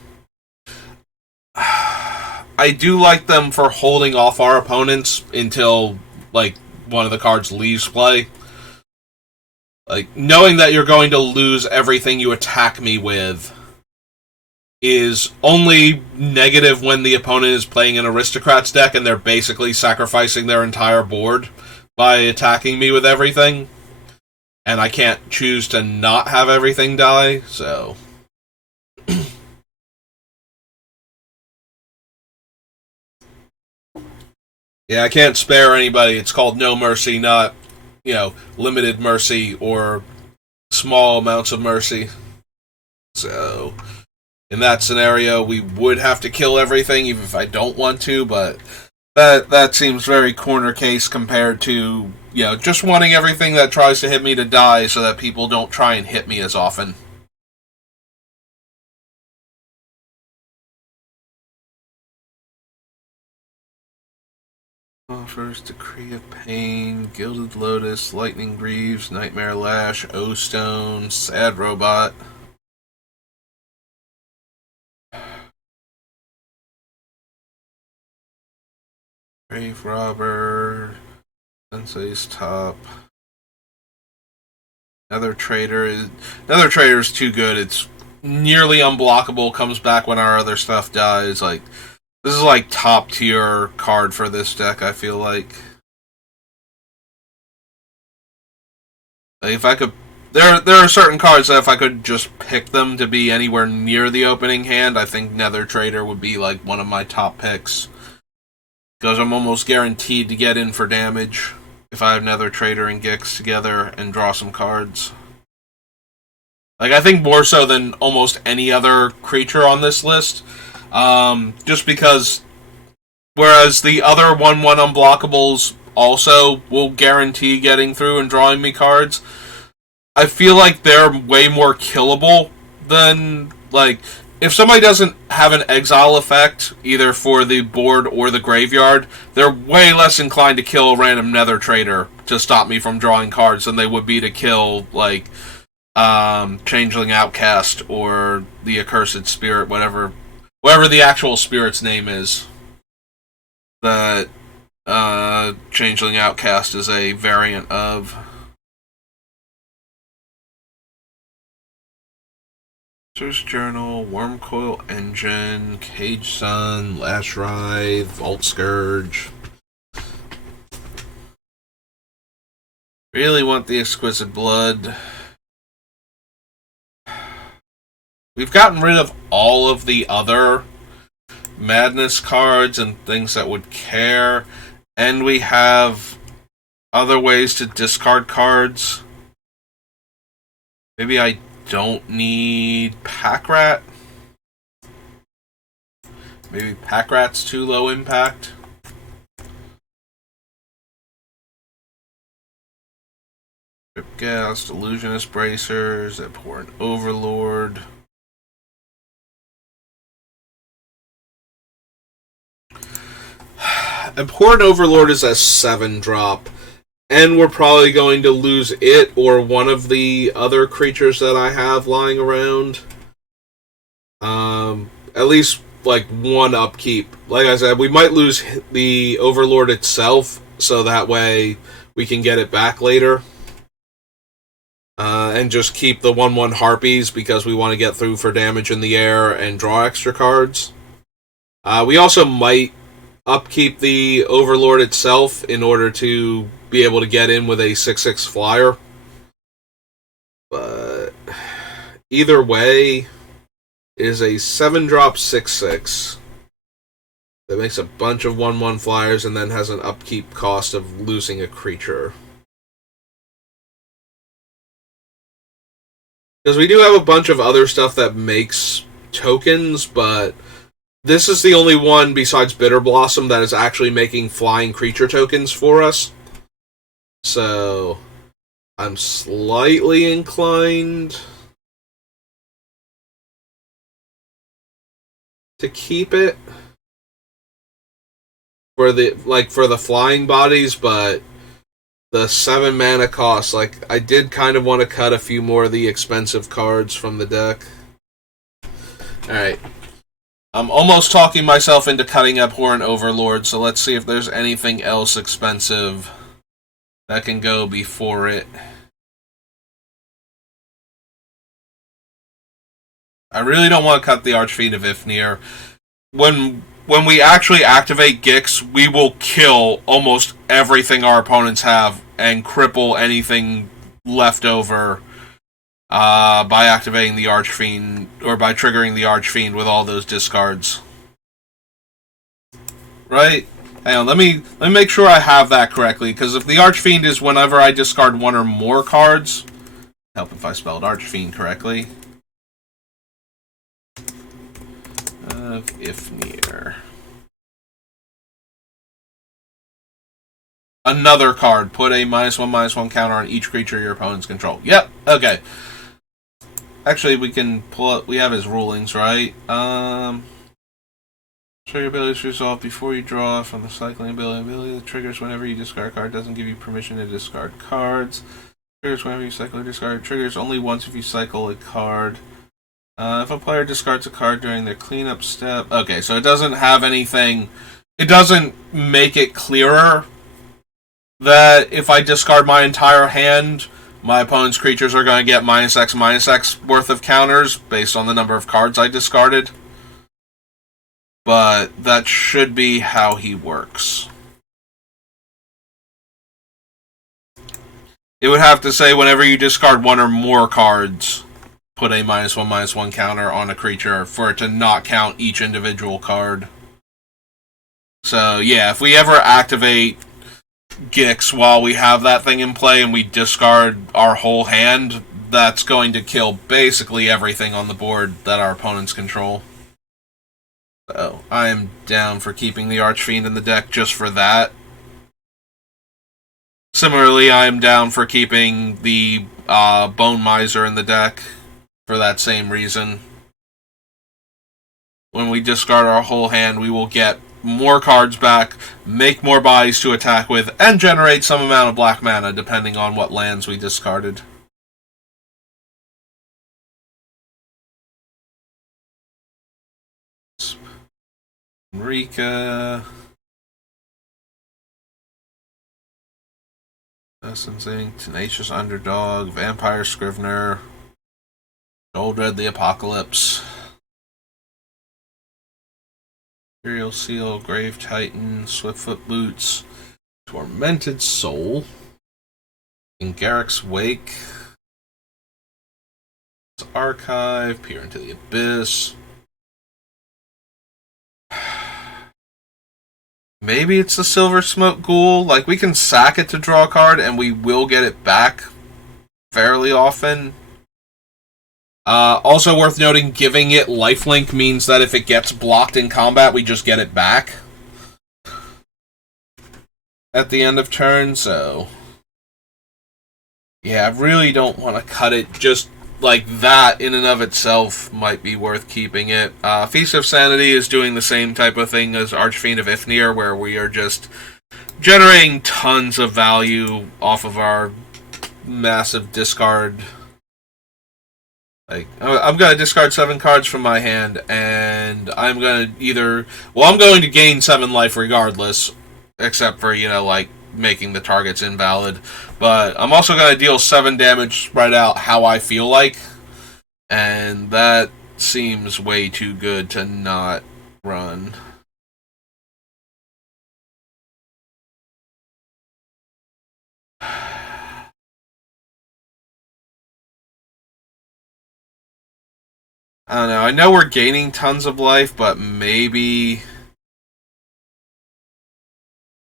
I do like them for holding off our opponents until, like, one of the cards leaves play. Like, knowing that you're going to lose everything you attack me with is only negative when the opponent is playing an Aristocrats deck and they're basically sacrificing their entire board by attacking me with everything. And I can't choose to not have everything die, so... Yeah, I can't spare anybody. It's called No Mercy, not, limited mercy or small amounts of mercy. So, in that scenario, we would have to kill everything, even if I don't want to, but that seems very corner case compared to, just wanting everything that tries to hit me to die so that people don't try and hit me as often. Offers Decree of Pain, Gilded Lotus, Lightning Greaves, Nightmare Lash, O-Stone, Sad Robot. Grave Robber, Sensei's Top. Nether Trader is too good. It's nearly unblockable, comes back when our other stuff dies. Like, this is like top tier card for this deck, I feel like. If I could, there are certain cards that if I could just pick them to be anywhere near the opening hand, I think Nether Trader would be like one of my top picks. Because I'm almost guaranteed to get in for damage if I have Nether Trader and Gix together and draw some cards. Like, I think more so than almost any other creature on this list. Just because, whereas the other 1/1 unblockables also will guarantee getting through and drawing me cards, I feel like they're way more killable than, like, if somebody doesn't have an exile effect, either for the board or the graveyard, they're way less inclined to kill a random Nether Trader to stop me from drawing cards than they would be to kill, like, Changeling Outcast or the Accursed Spirit, whatever the actual spirit's name is. That Changeling Outcast is a variant of. Search Journal, Wormcoil Engine, Cage Sun, Lash Writhe, Vault Scourge. Really want the Exquisite Blood. We've gotten rid of all of the other Madness cards and things that would care, and we have other ways to discard cards. Maybe I don't need Pack Rat. Maybe Pack Rat's too low impact. Ripghast, Illusionist Bracers, Abhorrent Overlord. Abhorrent Overlord is a 7-drop. And we're probably going to lose it or one of the other creatures that I have lying around. At least, like, one upkeep. Like I said, we might lose the Overlord itself, so that way we can get it back later. And just keep the 1/1 Harpies, because we want to get through for damage in the air and draw extra cards. We also might upkeep the Overlord itself in order to be able to get in with a 6/6 flyer. But either way, it is a 7-drop 6/6 that makes a bunch of 1/1 flyers and then has an upkeep cost of losing a creature. Because we do have a bunch of other stuff that makes tokens, but this is the only one besides Bitter Blossom that is actually making flying creature tokens for us. So, I'm slightly inclined to keep it for the flying bodies, but the 7 mana cost. Like, I did kind of want to cut a few more of the expensive cards from the deck. Alright. I'm almost talking myself into cutting Abhorrent Overlord, so let's see if there's anything else expensive that can go before it. I really don't want to cut the Archfiend of Ifnir. When we actually activate Gix, we will kill almost everything our opponents have and cripple anything left over by activating the Archfiend, or by triggering the Archfiend with all those discards. Right? Hang on, let me make sure I have that correctly, because if the Archfiend is whenever I discard one or more cards, help if I spelled Archfiend correctly. Ifnir. Another card. Put a -1/-1 counter on each creature your opponents control. Yep. Okay. Actually, we can pull up. We have his rulings, right? Show your abilities to resolve before you draw from the cycling ability. Ability that triggers whenever you discard a card. Doesn't give you permission to discard cards. Triggers whenever you cycle or discard. Triggers only once if you cycle a card. If a player discards a card during their cleanup step... Okay, so it doesn't have anything... It doesn't make it clearer that if I discard my entire hand, my opponent's creatures are going to get -X worth of counters based on the number of cards I discarded. But that should be how he works. It would have to say whenever you discard one or more cards, put a -1/-1 counter on a creature for it to not count each individual card. So, yeah, if we ever activate Gix while we have that thing in play and we discard our whole hand, that's going to kill basically everything on the board that our opponents control. So, I'm down for keeping the Archfiend in the deck just for that. Similarly, I'm down for keeping the Bone Miser in the deck for that same reason. When we discard our whole hand, we will get more cards back, make more bodies to attack with, and generate some amount of black mana, depending on what lands we discarded. Rika. Essence Inc., Tenacious Underdog, Vampire Scrivener, Goldred the Apocalypse, Imperial Seal, Grave Titan, Swiftfoot Boots, Tormented Soul, in Garrick's Wake, Archive, Peer into the Abyss. Maybe it's the Silver Smoke Ghoul. Like, we can sack it to draw a card, and we will get it back fairly often. Also worth noting, giving it lifelink means that if it gets blocked in combat, we just get it back at the end of turn, so... Yeah, I really don't want to cut it. Just like that in and of itself might be worth keeping it. Feast of Sanity is doing the same type of thing as Archfiend of Ifnir, where we are just generating tons of value off of our massive discard. Like, I'm going to discard 7 cards from my hand, and I'm going to either... Well, I'm going to gain 7 life regardless, except for, like, making the targets invalid. But I'm also going to deal 7 damage spread out how I feel like, and that seems way too good to not run. I don't know. I know we're gaining tons of life, but maybe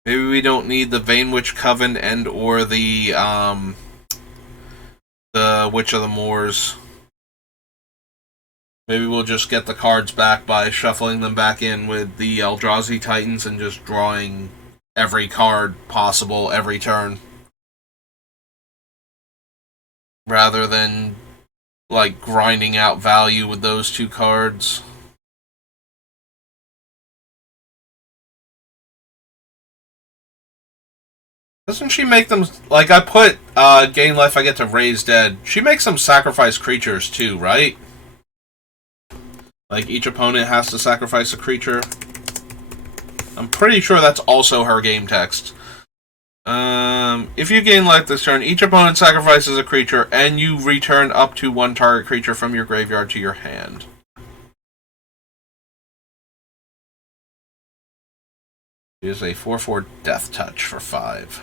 we don't need the Vainwitch Coven and or the Witch of the Moors. Maybe we'll just get the cards back by shuffling them back in with the Eldrazi Titans and just drawing every card possible every turn. Rather than, like, grinding out value with those 2 cards. Doesn't she make them, like, I put gain life, I get to raise dead. She makes them sacrifice creatures too, right? Like, each opponent has to sacrifice a creature. I'm pretty sure that's also her game text. If you gain life this turn, each opponent sacrifices a creature, and you return up to one target creature from your graveyard to your hand. It is a 4/4 Death Touch for 5.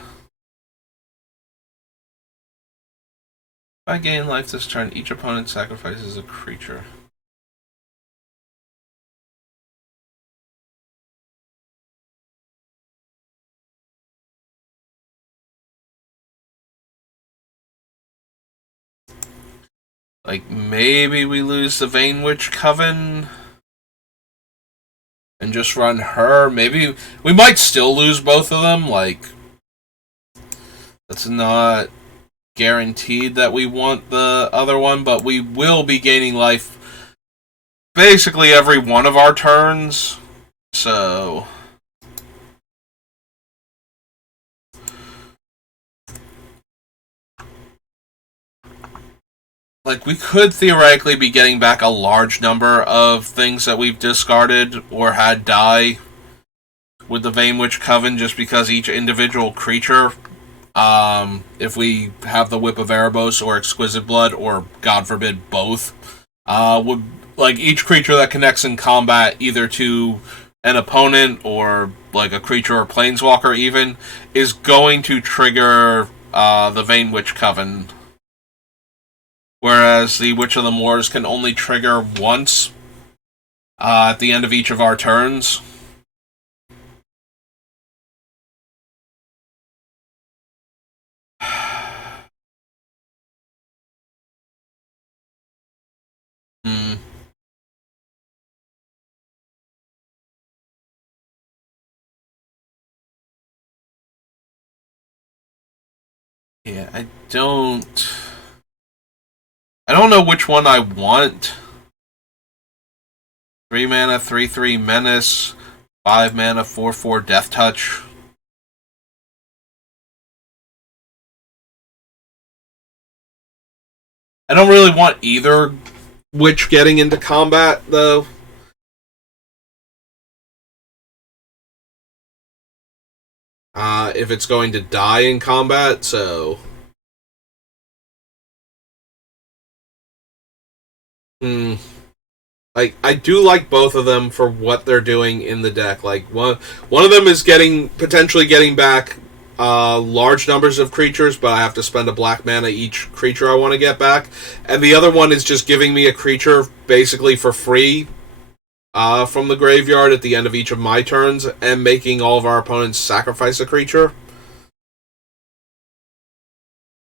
If I gain life this turn, each opponent sacrifices a creature. Like, maybe we lose the Vanewitch Coven and just run her. Maybe we might still lose both of them. Like, that's not guaranteed that we want the other one, but we will be gaining life basically every one of our turns. So like, we could theoretically be getting back a large number of things that we've discarded or had die with the Vanewitch Coven, just because each individual creature, if we have the Whip of Erebos or Exquisite Blood, or God forbid both, would, like, each creature that connects in combat either to an opponent or like a creature or planeswalker even, is going to trigger the Vanewitch Coven. Whereas the Witch of the Moors can only trigger once at the end of each of our turns. Yeah, I don't know which one I want. 3 mana, 3/3 Menace, 5 mana, 4/4 Death Touch. I don't really want either Witch getting into combat, though. If it's going to die in combat, so... Like, I do like both of them for what they're doing in the deck. Like, one of them is potentially getting back large numbers of creatures, but I have to spend a black mana each creature I want to get back. And the other one is just giving me a creature basically for free from the graveyard at the end of each of my turns, and making all of our opponents sacrifice a creature.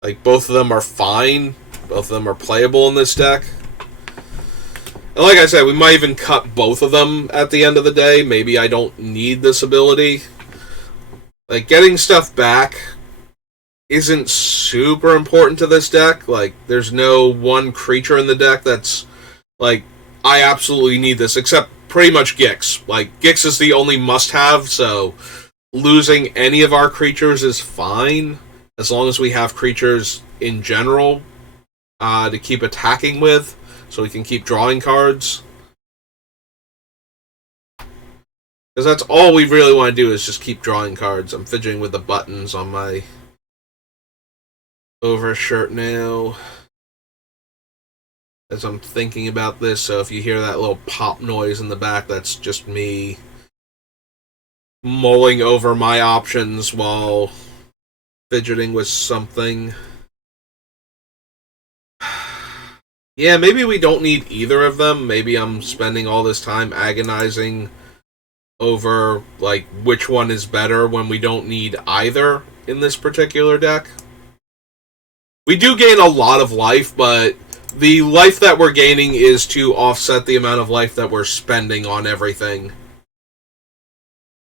Like, both of them are fine. Both of them are playable in this deck. And like I said, we might even cut both of them at the end of the day. Maybe I don't need this ability. Like, getting stuff back isn't super important to this deck. Like, there's no one creature in the deck that's, like, I absolutely need this, except pretty much Gix. Like, Gix is the only must-have, so losing any of our creatures is fine, as long as we have creatures in general to keep attacking with, so we can keep drawing cards. Because that's all we really want to do, is just keep drawing cards. I'm fidgeting with the buttons on my overshirt now as I'm thinking about this, so if you hear that little pop noise in the back, that's just me mulling over my options while fidgeting with something. Yeah, maybe we don't need either of them. Maybe I'm spending all this time agonizing over, like, which one is better when we don't need either in this particular deck. We do gain a lot of life, but the life that we're gaining is to offset the amount of life that we're spending on everything.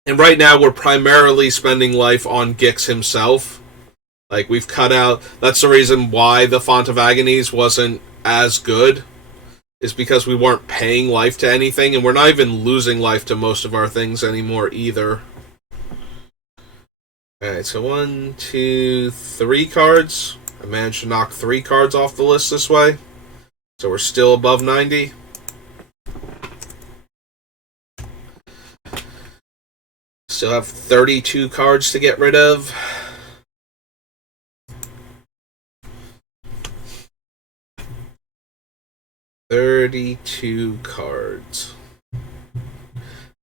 And right now we're primarily spending life on Gix himself. Like, we've cut out... That's the reason why the Font of Agonies wasn't as good, is because we weren't paying life to anything, and we're not even losing life to most of our things anymore either. Alright, so 1, 2, 3 cards. I managed to knock 3 cards off the list this way. So we're still above 90. Still have 32 cards to get rid of. $32 cards.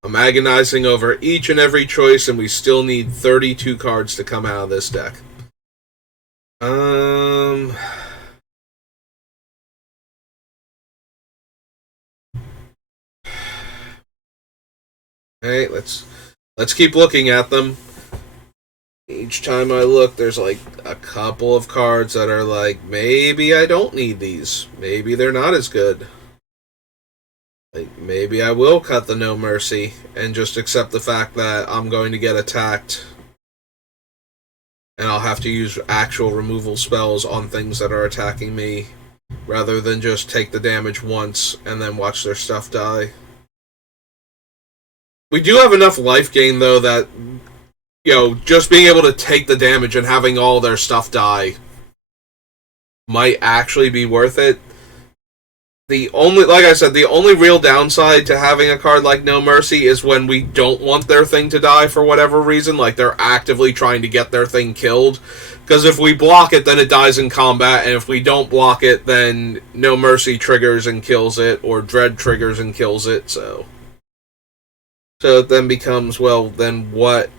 I'm agonizing over each and every choice, and we still need 32 cards to come out of this deck. Alright, let's keep looking at them. Each time I look, there's like a couple of cards that are like, maybe I don't need these. Maybe they're not as good. Like, maybe I will cut the No Mercy and just accept the fact that I'm going to get attacked. And I'll have to use actual removal spells on things that are attacking me, rather than just take the damage once and then watch their stuff die. We do have enough life gain, though, that, you know, just being able to take the damage and having all their stuff die might actually be worth it. Like I said, the only real downside to having a card like No Mercy is when we don't want their thing to die for whatever reason, like they're actively trying to get their thing killed. Because if we block it, then it dies in combat, and if we don't block it, then No Mercy triggers and kills it, or Dread triggers and kills it, so it then becomes, well, then what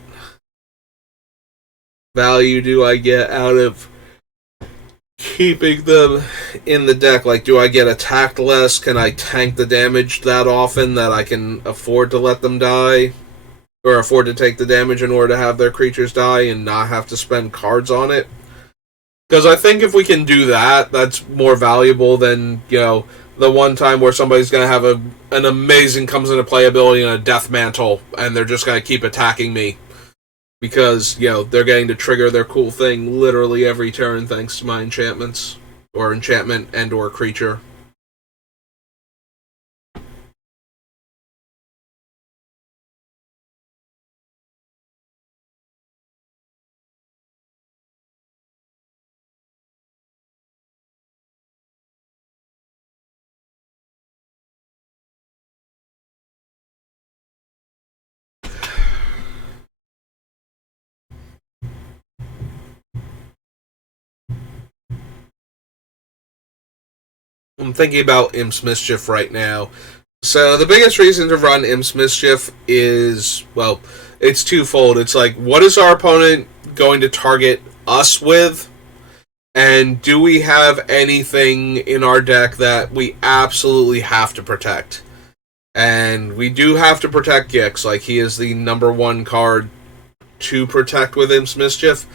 value do I get out of keeping them in the deck? Like, do I get attacked less? Can I tank the damage that often that I can afford to let them die? Or afford to take the damage in order to have their creatures die and not have to spend cards on it? Because I think if we can do that, that's more valuable than, you know, the one time where somebody's going to have an amazing comes into play ability and a death mantle, and they're just going to keep attacking me. Because, you know, they're getting to trigger their cool thing literally every turn thanks to my enchantments. Or enchantment and or creature. I'm thinking about Imp's Mischief right now. So the biggest reason to run Imp's Mischief is, well, it's twofold. It's like, what is our opponent going to target us with? And do we have anything in our deck that we absolutely have to protect? And we do have to protect Gix. Like, he is the number one card to protect with Imp's Mischief.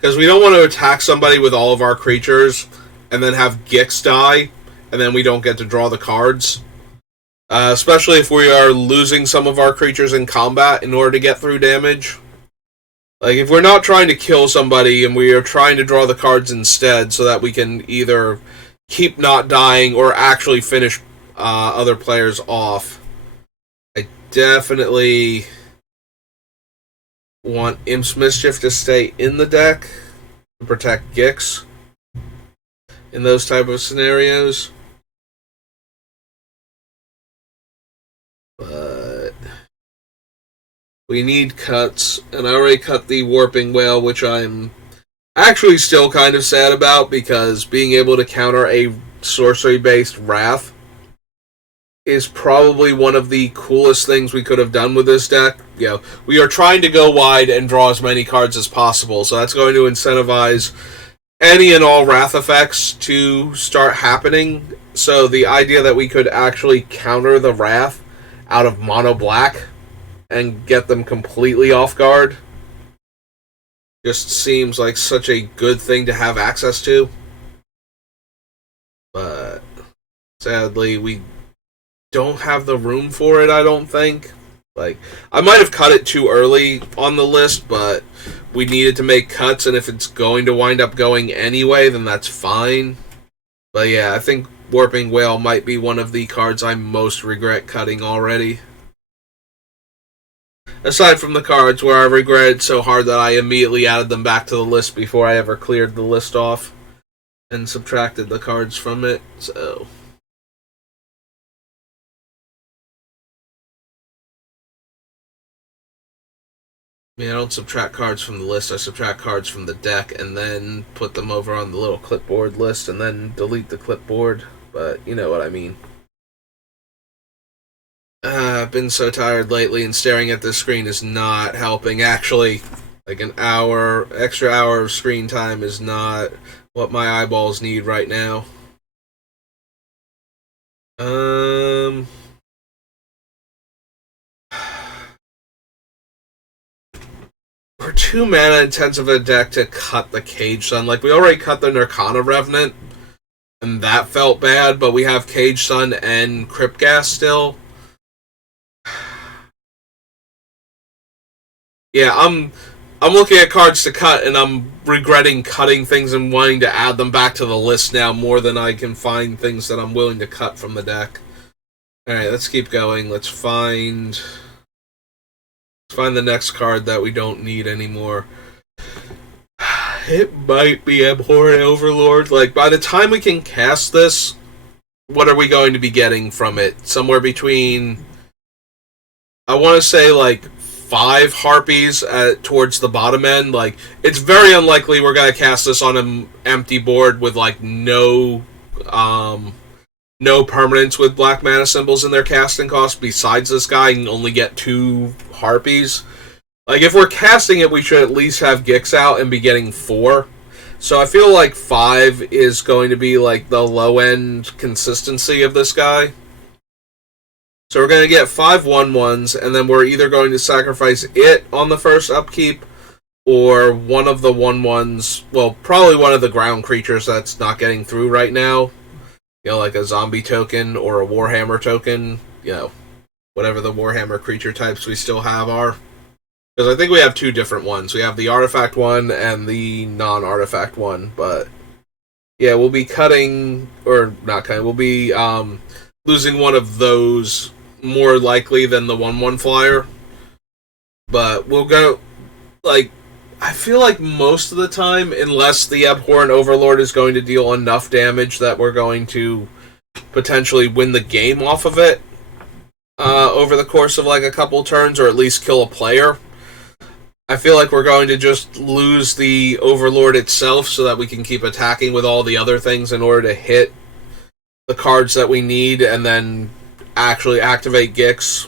Because we don't want to attack somebody with all of our creatures and then have Gix die, and then we don't get to draw the cards. Especially if we are losing some of our creatures in combat in order to get through damage. Like, if we're not trying to kill somebody and we are trying to draw the cards instead so that we can either keep not dying or actually finish other players off, I definitely want Imp's Mischief to stay in the deck to protect Gix in those type of scenarios. But we need cuts, and I already cut the Warping Whale, which I'm actually still kind of sad about, because being able to counter a sorcery-based Wrath is probably one of the coolest things we could have done with this deck. You know, we are trying to go wide and draw as many cards as possible, so that's going to incentivize any and all Wrath effects to start happening. So the idea that we could actually counter the Wrath out of mono black and get them completely off guard just seems like such a good thing to have access to. But sadly, we don't have the room for it, I don't think. Like, I might have cut it too early on the list, but we needed to make cuts, and if it's going to wind up going anyway, then that's fine. But yeah, I think Warping Whale might be one of the cards I most regret cutting already. Aside from the cards where I regretted so hard that I immediately added them back to the list before I ever cleared the list off and subtracted the cards from it. So I don't subtract cards from the list. I subtract cards from the deck and then put them over on the little clipboard list and then delete the clipboard. But you know what I mean. I've been so tired lately, and staring at this screen is not helping. Actually, like an extra hour of screen time is not what my eyeballs need right now. For 2 mana intensive a deck to cut the Cage Sun, like we already cut the Nirkana Revenant, and that felt bad, but we have Cage Sun and Crypt Gas still. Yeah, I'm looking at cards to cut, and I'm regretting cutting things and wanting to add them back to the list now more than I can find things that I'm willing to cut from the deck. Alright, let's keep going. Let's find the next card that we don't need anymore. It might be Abhorrent Overlord. Like, by the time we can cast this, what are we going to be getting from it? Somewhere between, I want to say, like, 5 Harpies towards the bottom end. Like, it's very unlikely we're going to cast this on an empty board with, like, no permanents with black mana symbols in their casting cost besides this guy and only get 2 Harpies. Like, if we're casting it, we should at least have Gix out and be getting 4. So I feel like 5 is going to be, like, the low-end consistency of this guy. So we're going to get 5 1/1s, and then we're either going to sacrifice it on the first upkeep, or one of the 1/1s, well, probably one of the ground creatures that's not getting through right now. You know, like a zombie token or a Warhammer token, you know, whatever the Warhammer creature types we still have are. Because I think we have 2 different ones. We have the artifact one and the non-artifact one, but yeah, we'll be cutting, or not cutting, we'll be losing one of those more likely than the 1/1 flyer. But we'll go, like, I feel like most of the time, unless the Abhorrent Overlord is going to deal enough damage that we're going to potentially win the game off of it over the course of like a couple turns, or at least kill a player, I feel like we're going to just lose the Overlord itself so that we can keep attacking with all the other things in order to hit the cards that we need and then actually activate Gix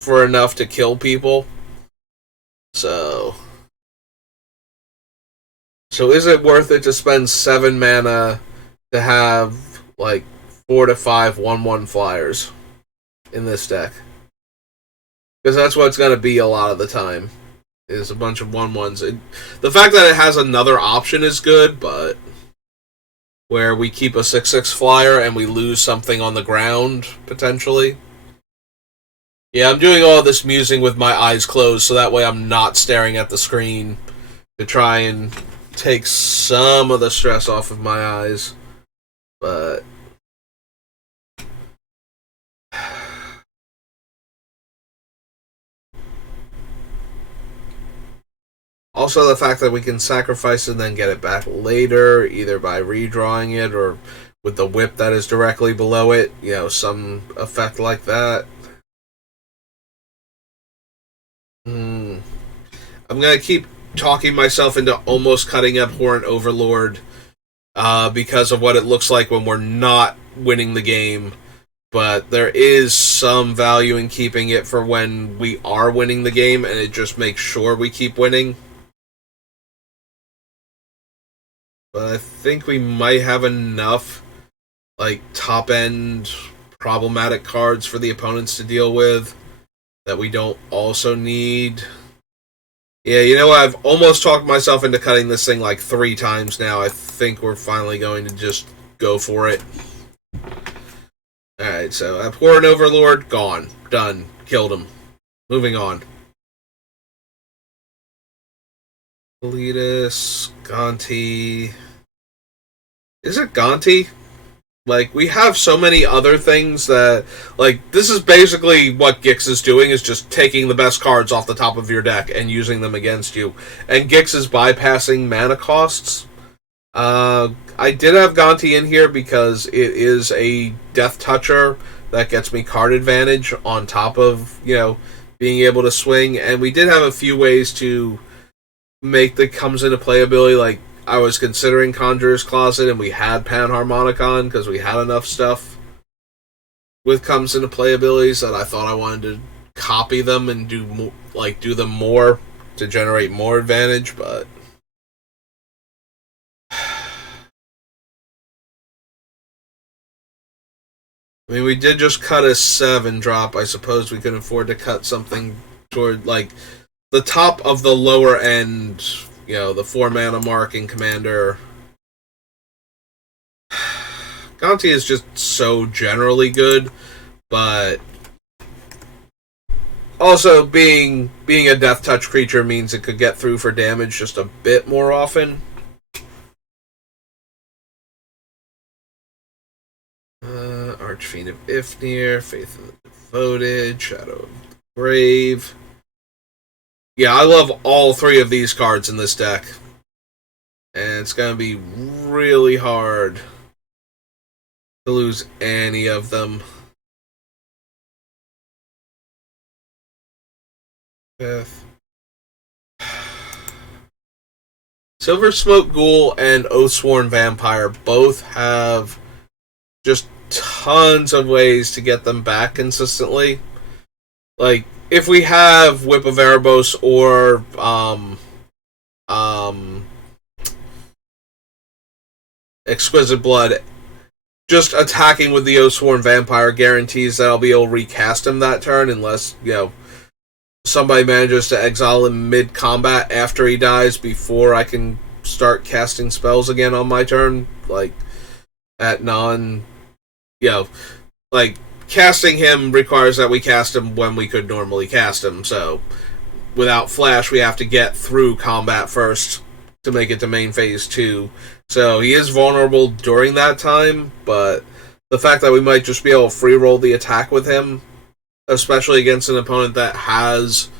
for enough to kill people. So is it worth it to spend 7 mana to have, like, 4 to 5 1/1 flyers in this deck? Because that's what it's going to be a lot of the time, is a bunch of 1/1s. The fact that it has another option is good, but where we keep a 6/6 flyer and we lose something on the ground, potentially. Yeah, I'm doing all this musing with my eyes closed, so that way I'm not staring at the screen to try and take some of the stress off of my eyes. But also the fact that we can sacrifice and then get it back later, either by redrawing it or with the whip that is directly below it, you know, some effect like that. I'm gonna keep talking myself into almost cutting Abhorrent Overlord because of what it looks like when we're not winning the game. But there is some value in keeping it for when we are winning the game, and it just makes sure we keep winning. But I think we might have enough, like, top-end problematic cards for the opponents to deal with that we don't also need. Yeah, you know what? I've almost talked myself into cutting this thing like 3 times now. I think we're finally going to just go for it. Alright, so Abhorrent Overlord, gone. Done. Killed him. Moving on. Elitis, Gonti. Is it Gonti? Like, we have so many other things that, like, this is basically what Gix is doing, is just taking the best cards off the top of your deck and using them against you. And Gix is bypassing mana costs. I did have Gonti in here because it is a Death Toucher that gets me card advantage on top of, being able to swing. And we did have a few ways to make the comes into playability, like, I was considering Conjurer's Closet, and we had Panharmonicon because we had enough stuff with comes into playabilities that I thought I wanted to copy them and do them more to generate more advantage. But I mean, we did just cut a 7 drop. I suppose we could afford to cut something toward like the top of the lower end. The 4 mana mark in Commander. Gonti is just so generally good, but also being a Death Touch creature means it could get through for damage just a bit more often. Archfiend of Ifnir, Faith of the Devoted, Shadow of the Grave. Yeah, I love all 3 of these cards in this deck. And it's going to be really hard to lose any of them. Fifth. Silver Smoke Ghoul and Oathsworn Vampire both have just tons of ways to get them back consistently. Like, if we have Whip of Erebos or Exquisite Blood, just attacking with the Oathsworn Vampire guarantees that I'll be able to recast him that turn, unless, somebody manages to exile him mid-combat after he dies before I can start casting spells again on my turn. Like, at casting him requires that we cast him when we could normally cast him, so without Flash, we have to get through combat first to make it to main phase 2. So he is vulnerable during that time, but the fact that we might just be able to free roll the attack with him, especially against an opponent that has,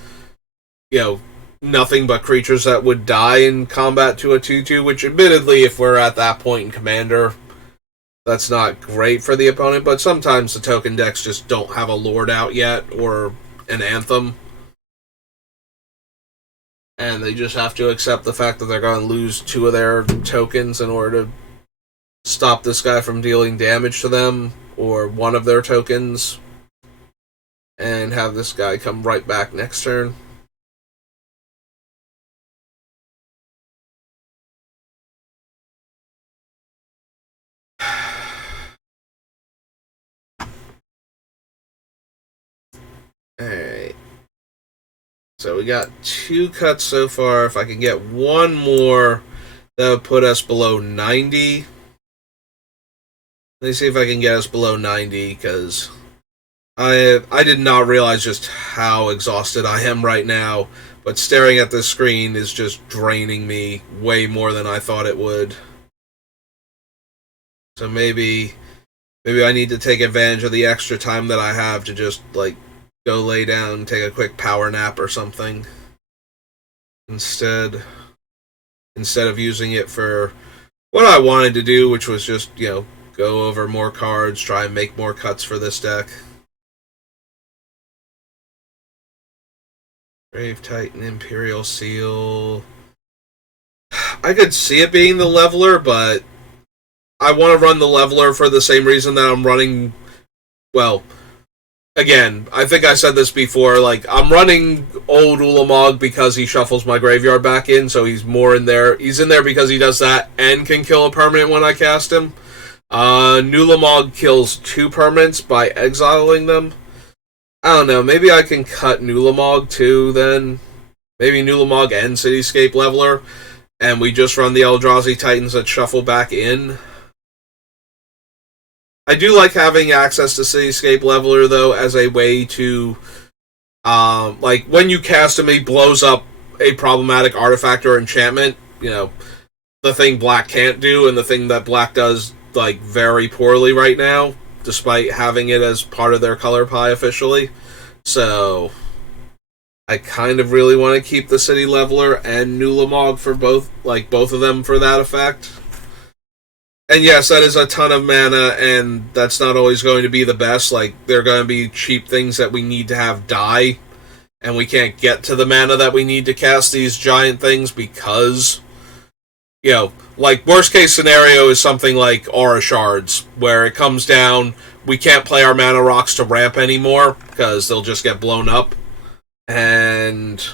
nothing but creatures that would die in combat to a 2/2, which admittedly, if we're at that point in Commander, that's not great for the opponent, but sometimes the token decks just don't have a Lord out yet, or an Anthem. And they just have to accept the fact that they're going to lose 2 of their tokens in order to stop this guy from dealing damage to them, or 1 of their tokens, and have this guy come right back next turn. Alright. So we got 2 cuts so far. If I can get 1 more, that would put us below 90. Let me see if I can get us below 90, because I did not realize just how exhausted I am right now, but staring at this screen is just draining me way more than I thought it would. So maybe I need to take advantage of the extra time that I have to just, go lay down, take a quick power nap or something. Instead of using it for what I wanted to do, which was just, go over more cards, try and make more cuts for this deck. Grave Titan, Imperial Seal. I could see it being the Leveler, but I want to run the Leveler for the same reason that I'm running, again, I think I said this before, I'm running old Ulamog because he shuffles my graveyard back in, so he's more in there. He's in there because he does that and can kill a permanent when I cast him. Nulamog kills 2 permanents by exiling them. I don't know, maybe I can cut Nulamog too, then. Maybe Nulamog and Cityscape Leveler, and we just run the Eldrazi Titans that shuffle back in. I do like having access to Cityscape Leveler, though, as a way to, when you cast him, he blows up a problematic artifact or enchantment, the thing black can't do, and the thing that black does like very poorly right now, despite having it as part of their color pie officially. So I kind of really want to keep the City Leveler and Nulamog for both of them for that effect. And yes, that is a ton of mana, and that's not always going to be the best. Like, they're going to be cheap things that we need to have die, and we can't get to the mana that we need to cast these giant things because, like, worst case scenario is something like Aura Shards, where it comes down, we can't play our mana rocks to ramp anymore, because they'll just get blown up, and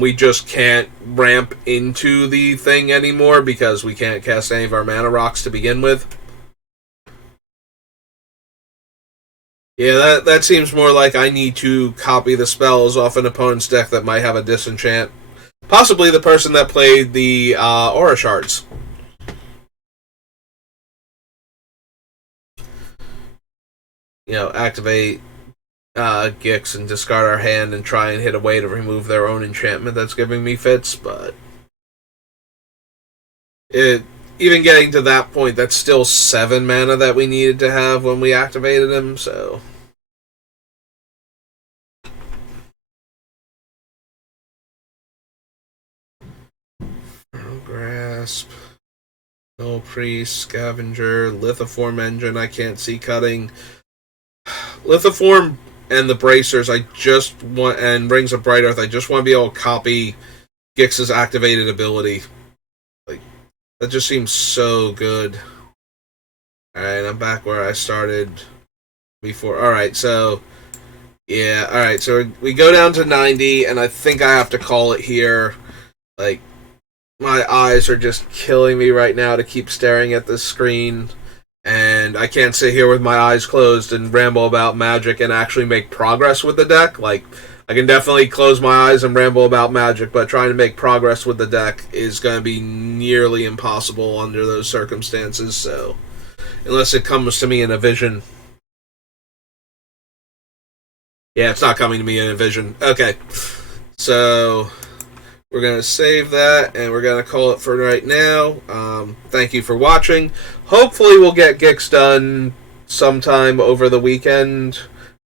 we just can't ramp into the thing anymore because we can't cast any of our mana rocks to begin with. Yeah, that seems more like I need to copy the spells off an opponent's deck that might have a disenchant. Possibly the person that played the Aura Shards. Activate Gix and discard our hand and try and hit a way to remove their own enchantment that's giving me fits, but even getting to that point, that's still 7 mana that we needed to have when we activated him, so... Grasp... No Priest, Scavenger, Lithoform Engine, I can't see cutting. Lithoform and the Bracers, I just want, and Rings of Bright Earth, I just want to be able to copy Gix's activated ability. Like, that just seems so good. Alright, I'm back where I started before. Alright, so... Yeah, alright, so we go down to 90, and I think I have to call it here. Like, my eyes are just killing me right now to keep staring at this screen. And I can't sit here with my eyes closed and ramble about Magic and actually make progress with the deck. Like, I can definitely close my eyes and ramble about Magic, but trying to make progress with the deck is going to be nearly impossible under those circumstances, so... Unless it comes to me in a vision. Yeah, it's not coming to me in a vision. Okay. So... We're going to save that, and we're going to call it for right now. Thank you for watching. Hopefully we'll get Gix done sometime over the weekend.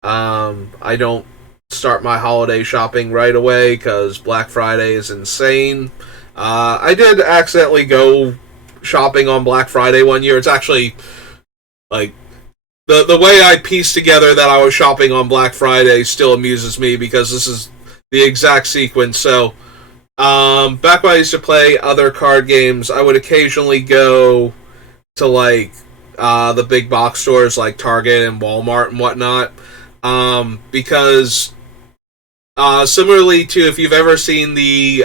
I don't start my holiday shopping right away, because Black Friday is insane. I did accidentally go shopping on Black Friday one year. It's actually, like, the way I pieced together that I was shopping on Black Friday still amuses me, because this is the exact sequence, so... back when I used to play other card games, I would occasionally go to, like, the big box stores like Target and Walmart and whatnot, because, similarly to if you've ever seen the,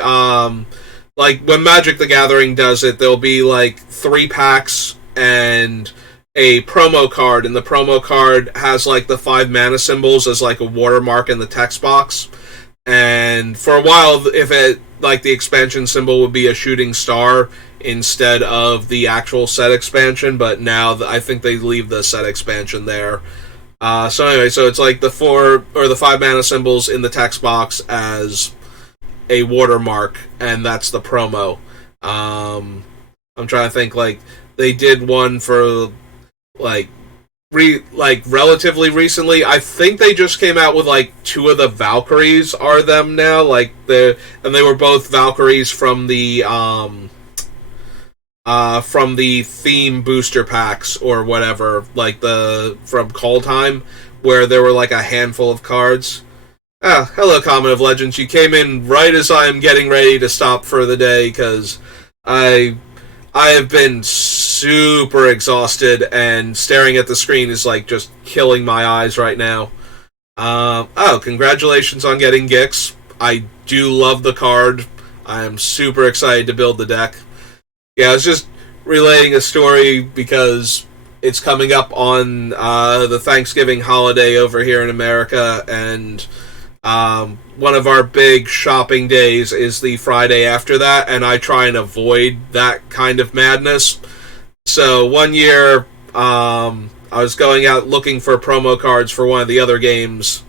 like, when Magic the Gathering does it, there'll be, like, 3 packs and a promo card, and the promo card has, like, the 5 mana symbols as, like, a watermark in the text box. And for a while, if it, like, the expansion symbol would be a shooting star instead of the actual set expansion, but now I think they leave the set expansion there. So anyway, so it's like the 4 or the 5 mana symbols in the text box as a watermark, and that's the promo. I'm trying to think, like, they did one for, like, relatively recently. I think they just came out with, like, 2 of the Valkyries are them now, like, and they were both Valkyries from the theme booster packs or whatever, like from Call Time, where there were, like, a handful of cards. Hello, Comet of Legends. You came in right as I am getting ready to stop for the day, because I have been super exhausted, and staring at the screen is, like, just killing my eyes right now. Congratulations on getting Gix. I do love the card. I am super excited to build the deck. Yeah, I was just relaying a story because it's coming up on the Thanksgiving holiday over here in America, and one of our big shopping days is the Friday after that, and I try and avoid that kind of madness. So one year, I was going out looking for promo cards for one of the other games,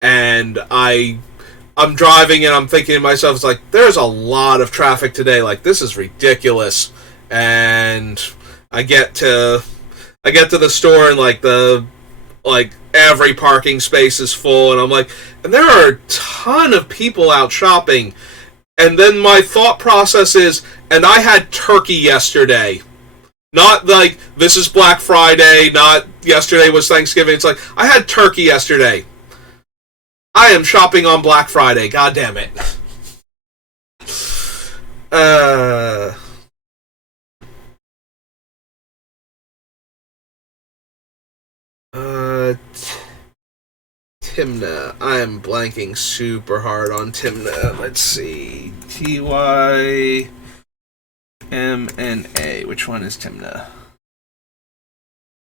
and I'm driving and I'm thinking to myself, it's like, there's a lot of traffic today, like, this is ridiculous. and I get to the store and every parking space is full, and I'm like, and there are a ton of people out shopping. And then my thought process is, and I had turkey yesterday. Not like, this is Black Friday, not yesterday was Thanksgiving. It's like, I had turkey yesterday. I am shopping on Black Friday. God damn it. Timna. I am blanking super hard on Timna. Let's see. T-Y-M-N-A. Which one is Timna?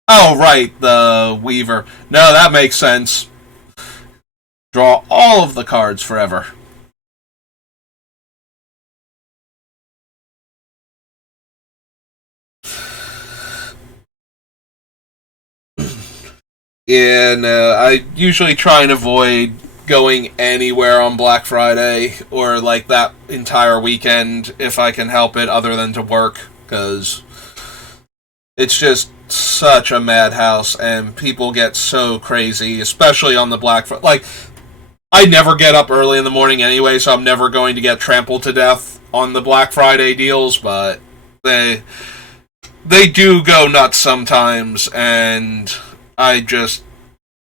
Oh, right. The Weaver. No, that makes sense. Draw all of the cards forever. Yeah, no, I usually try and avoid going anywhere on Black Friday or like that entire weekend if I can help it, other than to work, because it's just such a madhouse and people get so crazy, especially on the Black Friday. Like, I never get up early in the morning anyway, so I'm never going to get trampled to death on the Black Friday deals, but they do go nuts sometimes, and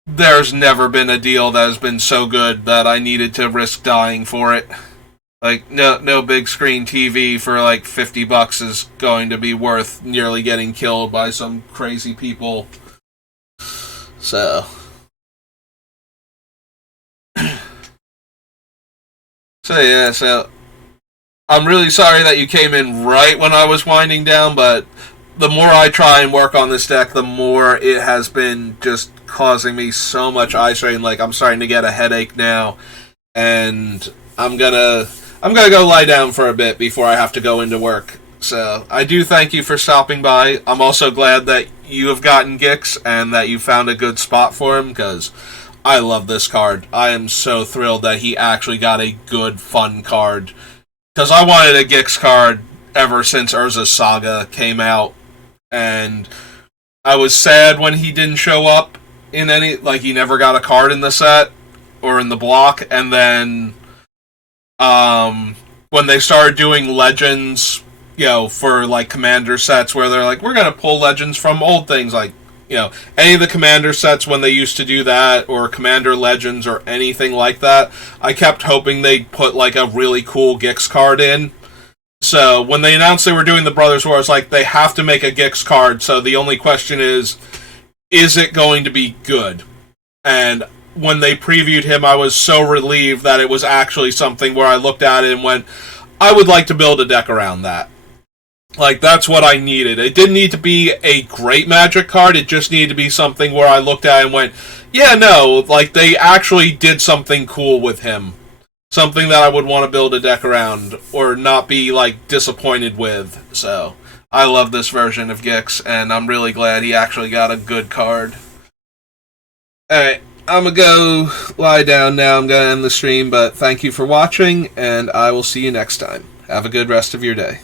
there's never been a deal that has been so good that I needed to risk dying for it. Like, no big screen TV for like $50 is going to be worth nearly getting killed by some crazy people. So. So I'm really sorry that you came in right when I was winding down, but the more I try and work on this deck, the more it has been just causing me so much eye strain. Like, I'm starting to get a headache now, and I'm gonna go lie down for a bit before I have to go into work. So I do thank you for stopping by. I'm also glad that you have gotten Gix and that you found a good spot for him, because I love this card. I am so thrilled that he actually got a good, fun card, because I wanted a Gix card ever since Urza's Saga came out. And I was sad when he didn't show up in any, like, he never got a card in the set or in the block. And then when they started doing legends, for like commander sets where they're like, we're going to pull legends from old things, like, any of the commander sets when they used to do that, or commander legends or anything like that, I kept hoping they'd put like a really cool Gix card in. So when they announced they were doing the Brothers War, it's like, they have to make a Gix card, so the only question is it going to be good? And when they previewed him, I was so relieved that it was actually something where I looked at it and went, I would like to build a deck around that. Like, that's what I needed. It didn't need to be a great Magic card, it just needed to be something where I looked at it and went, yeah, no, like, they actually did something cool with him. Something that I would want to build a deck around, or not be, like, disappointed with. So, I love this version of Gix, and I'm really glad he actually got a good card. Alright, I'm gonna go lie down now. I'm gonna end the stream, but thank you for watching, and I will see you next time. Have a good rest of your day.